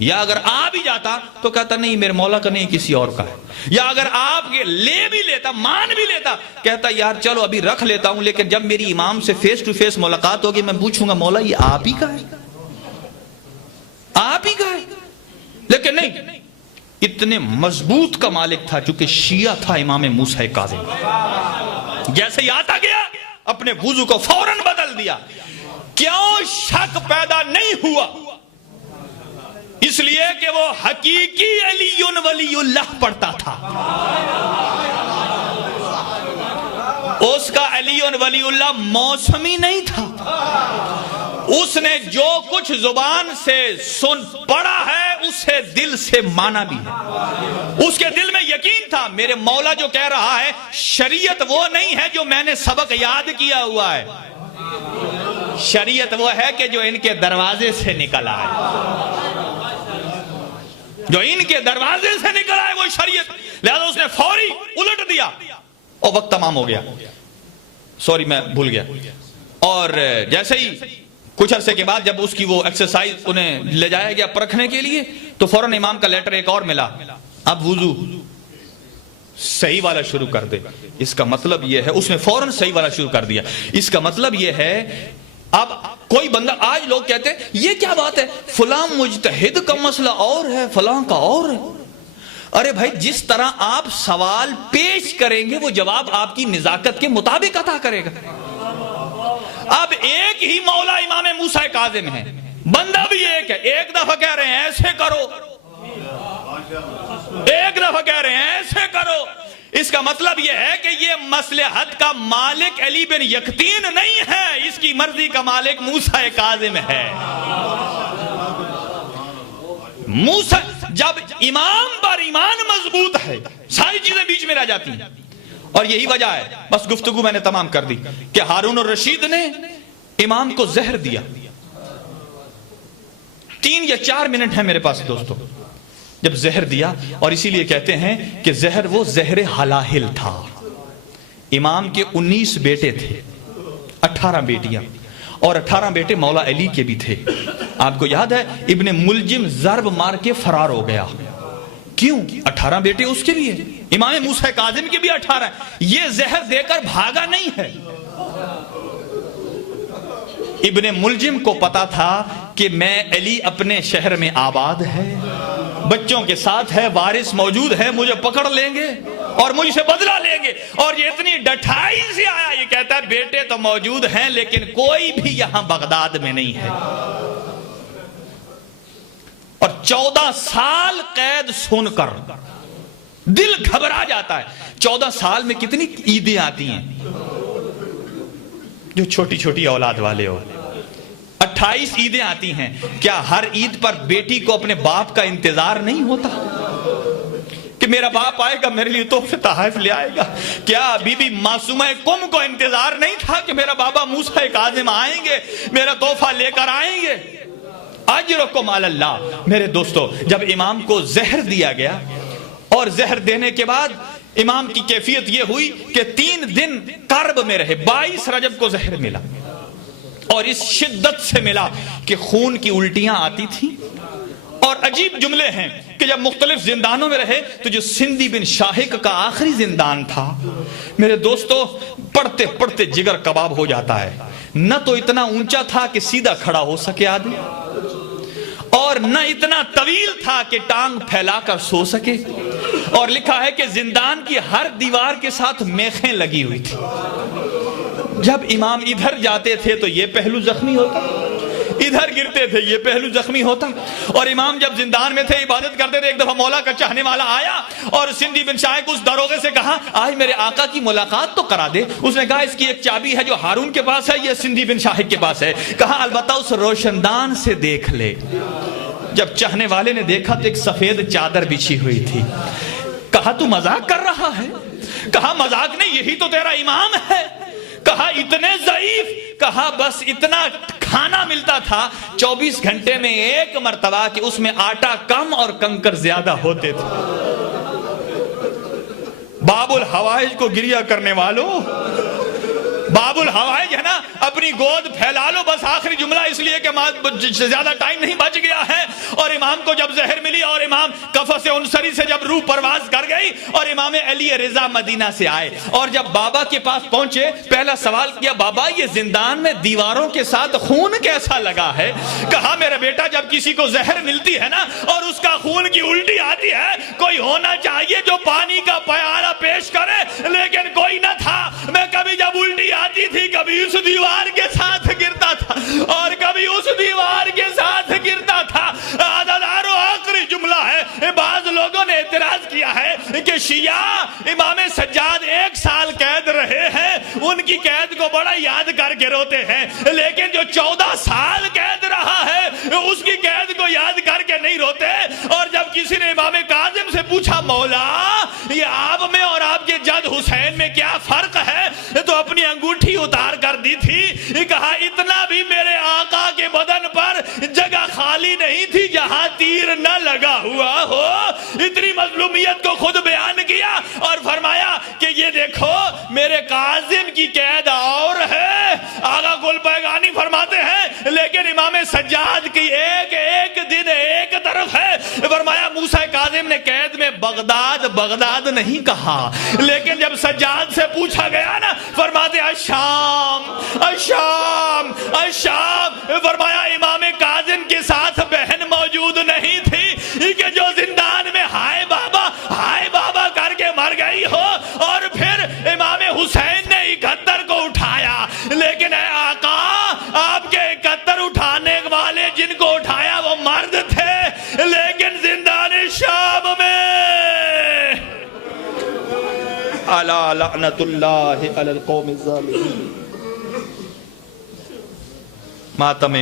یا اگر آ بھی جاتا تو کہتا نہیں میرے مولا کا نہیں کسی اور کا ہے. یا اگر آپ کے لے بھی لیتا مان بھی لیتا کہتا یار چلو ابھی رکھ لیتا ہوں، لیکن جب میری امام سے فیس ٹو فیس ملاقات ہوگی میں پوچھوں گا مولا یہ آپ ہی کا ہے، آپ ہی کا ہے. لیکن نہیں، اتنے مضبوط کا مالک تھا چونکہ شیعہ تھا امام موسیٰ کاظم. جیسے ہی آتا گیا اپنے وضو کو فوراً بدل دیا. کیوں شک پیدا نہیں ہوا؟ اس لیے کہ وہ حقیقی علی ولی اللہ پڑھتا تھا. اس کا علی ولی اللہ موسمی نہیں تھا. اس نے جو کچھ زبان سے سن پڑھا ہے اسے دل سے مانا بھی ہے. اس کے دل میں یقین تھا میرے مولا جو کہہ رہا ہے شریعت وہ نہیں ہے جو میں نے سبق یاد کیا ہوا ہے، شریعت وہ ہے کہ جو ان کے دروازے سے نکل آئے، جو ان کے دروازے سے نکل آئے وہ شریعت. لہذا اس نے فوری الٹ دیا اور وقت تمام ہو گیا. سوری میں بھول گیا. اور جیسے ہی کچھ عرصے کے بعد جب اس کی وہ ایکسرسائز انہیں لے جایا گیا پرکھنے کے لیے تو فوراً امام کا لیٹر ایک اور ملا، اب وضو صحیح والا شروع کر دے. اس کا مطلب یہ ہے اس نے فوراً صحیح والا شروع کر دیا. اس کا مطلب یہ ہے اب کوئی بندہ، آج لوگ کہتے ہیں یہ کیا بات ہے فلاں مجتہد کا مسئلہ اور ہے فلاں کا اور ہے. ارے بھائی جس طرح آپ سوال پیش کریں گے وہ جواب آپ کی نزاکت کے مطابق عطا کرے گا. اب ایک ہی مولا امام موسیٰ کاظم ہے، بندہ بھی ایک ہے. ایک دفعہ کہہ رہے ہیں ایسے کرو، ایک دفعہ کہہ رہے ہیں ایسے کرو. اس کا مطلب یہ ہے کہ یہ مصلحت کا مالک علی بن یقین نہیں ہے، اس کی مرضی کا مالک موسیٰ کاظم ہے. موسیٰ جب امام پر ایمان مضبوط ہے ساری چیزیں بیچ میں رہ جاتی ہیں. اور یہی وجہ ہے، بس گفتگو میں نے تمام کر دی، کہ ہارون الرشید نے امام کو زہر دیا. 3 یا 4 منٹ ہے میرے پاس دوستو. جب زہر دیا، اور اسی لیے کہتے ہیں کہ زہر وہ زہر حلاہل تھا. امام کے 19 بیٹے تھے، 18 بیٹیاں، اور 18 بیٹے مولا علی کے بھی تھے. آپ کو یاد ہے ابن ملجم ضرب مار کے فرار ہو گیا. کیوں؟ 18 بیٹے اس کے بھی ہیں، امام موسیٰ کاظم کے بھی 18 ہیں. یہ زہر دے کر بھاگا نہیں ہے. ابن ملجم کو پتا تھا کہ میں علی اپنے شہر میں آباد ہے، بچوں کے ساتھ ہے، وارث موجود ہے، مجھے پکڑ لیں گے اور مجھ سے بدلہ لیں گے. اور یہ اتنی ڈٹائی سے آیا، یہ کہتا ہے بیٹے تو موجود ہیں لیکن کوئی بھی یہاں بغداد میں نہیں ہے. اور 14 سال قید سن کر دل گھبرا جاتا ہے. 14 سال میں کتنی عیدیں آتی ہیں جو چھوٹی چھوٹی اولاد والے ہو. 28 عیدیں آتی ہیں. کیا ہر عید پر بیٹی کو اپنے باپ کا انتظار نہیں ہوتا کہ میرا باپ آئے گا میرے لیے تحفے تحائف لے آئے گا؟ کیا بی بی معصومہ قم کو انتظار نہیں تھا کہ میرا بابا موسیٰ کاظم آئیں گے، میرا تحفہ لے کر آئیں گے؟ اجرکم علی اللہ. میرے دوستو، جب امام کو زہر دیا گیا اور زہر دینے کے بعد امام کی کیفیت یہ ہوئی کہ 3 دن کرب میں رہے. 22 رجب کو زہر ملا اور اس شدت سے ملا کہ خون کی الٹیاں آتی تھیں. اور عجیب جملے ہیں کہ جب مختلف زندانوں میں رہے تو جو سندھی بن شاہق کا آخری زندان تھا میرے دوستو، پڑھتے پڑھتے جگر کباب ہو جاتا ہے. نہ تو اتنا اونچا تھا کہ سیدھا کھڑا ہو سکے آدمی، اور نہ اتنا طویل تھا کہ ٹانگ پھیلا کر سو سکے. اور لکھا ہے کہ زندان کی ہر دیوار کے ساتھ میخیں لگی ہوئی تھی. جب امام ادھر جاتے تھے تو یہ پہلو زخمی ہوتا، ادھر گرتے تھے یہ پہلو زخمی ہوتا. اور امام جب زندان میں تھے عبادت کرتے تھے، ایک دفعہ مولا کا چاہنے والا آیا اور سندھی بن شاہق اس دروغے سے کہا آج میرے آقا کی ملاقات تو کرا دے. اس نے کہا اس کی ایک چابی ہے جو ہارون کے پاس ہے، یہ سندھی بن شاہق کے پاس ہے. کہا البتہ اس روشن دان سے دیکھ لے. جب چاہنے والے نے دیکھا تو ایک سفید چادر بچھی ہوئی تھی. کہا تو مذاق کر رہا ہے؟ کہا مذاق نہیں، یہی تو تیرا امام ہے. کہا اتنے ضعیف؟ کہا بس اتنا کھانا ملتا تھا 24 گھنٹے میں ایک مرتبہ کہ اس میں آٹا کم اور کنکر زیادہ ہوتے تھے. باب الحوائج کو گریہ کرنے والوں، باب الحوائج ہے نا، اپنی گود پھیلا لو. بس آخری جملہ اس لیے کہ زیادہ ٹائم نہیں بچ گیا ہے. اور امام کو جب زہر ملی اور امام قفص انصری سے جب روح پرواز کر گئی اور امام علی رضا مدینہ سے آئے اور جب بابا کے پاس پہنچے، پہلا سوال کیا بابا یہ زندان میں دیواروں کے ساتھ خون کیسا لگا ہے؟ کہا میرا بیٹا جب کسی کو زہر ملتی ہے نا اور اس کا خون کی الٹی آتی ہے، کوئی ہونا چاہیے جو پانی کا پیالہ پیش کرے، لیکن کوئی نہ تھا. میں کبھی جب الٹی آتی تھی کبھی اس دیوار کے ساتھ گرتا تھا اور کبھی اس دیوار کے ساتھ گرتا تھا. عددارو آخری جملہ ہے. بعض لوگوں نے اعتراض کیا ہے کہ شیعہ امام سجاد 1 سال قید رہے ہیں، ان کی قید کو بڑا یاد کر کے روتے ہیں، لیکن جو 14 سال قید رہا ہے اس کی قید کو یاد کر کے نہیں روتے. اور جب کسی نے امام کاظم سے پوچھا مولا یہ آپ میں اور آپ کے جد حسین میں کیا فرق ہے، تو اپنی انگوٹھی اتار کر دی تھی. کہا اتنا بھی میرے آقا کے بدن پر جگہ خالی نہیں تھی جہاں تیر نہ لگا ہوا ہو. اتنی مظلومیت کو خود بیان کیا اور فرمایا کہ یہ دیکھو میرے کاظم کی قید اور ہے. آقا گل پیغانی فرماتے ہیں لیکن امام سجاد کی ایک ایک دن ایک طرف ہے. فرمایا موسیٰ کاظم نے قید میں بغداد بغداد نہیں کہا، لیکن جب سجاد سے پوچھا گیا نا فرماتے الشام الشام الشام. فرمایا امام کاظم کے ساتھ بہن موجود نہیں تھی کہ جو زندان میں ہائے بابا کر کے مر گئی ہو. اور پھر امام حسین نے 71 کو اٹھایا، لیکن اے آقا آپ کے 71 اٹھانے والے جن کو اٹھایا وہ مرد تھے، لیکن زندان شام میں الا لعنت اللہ علی القوم الظالمین. ماتم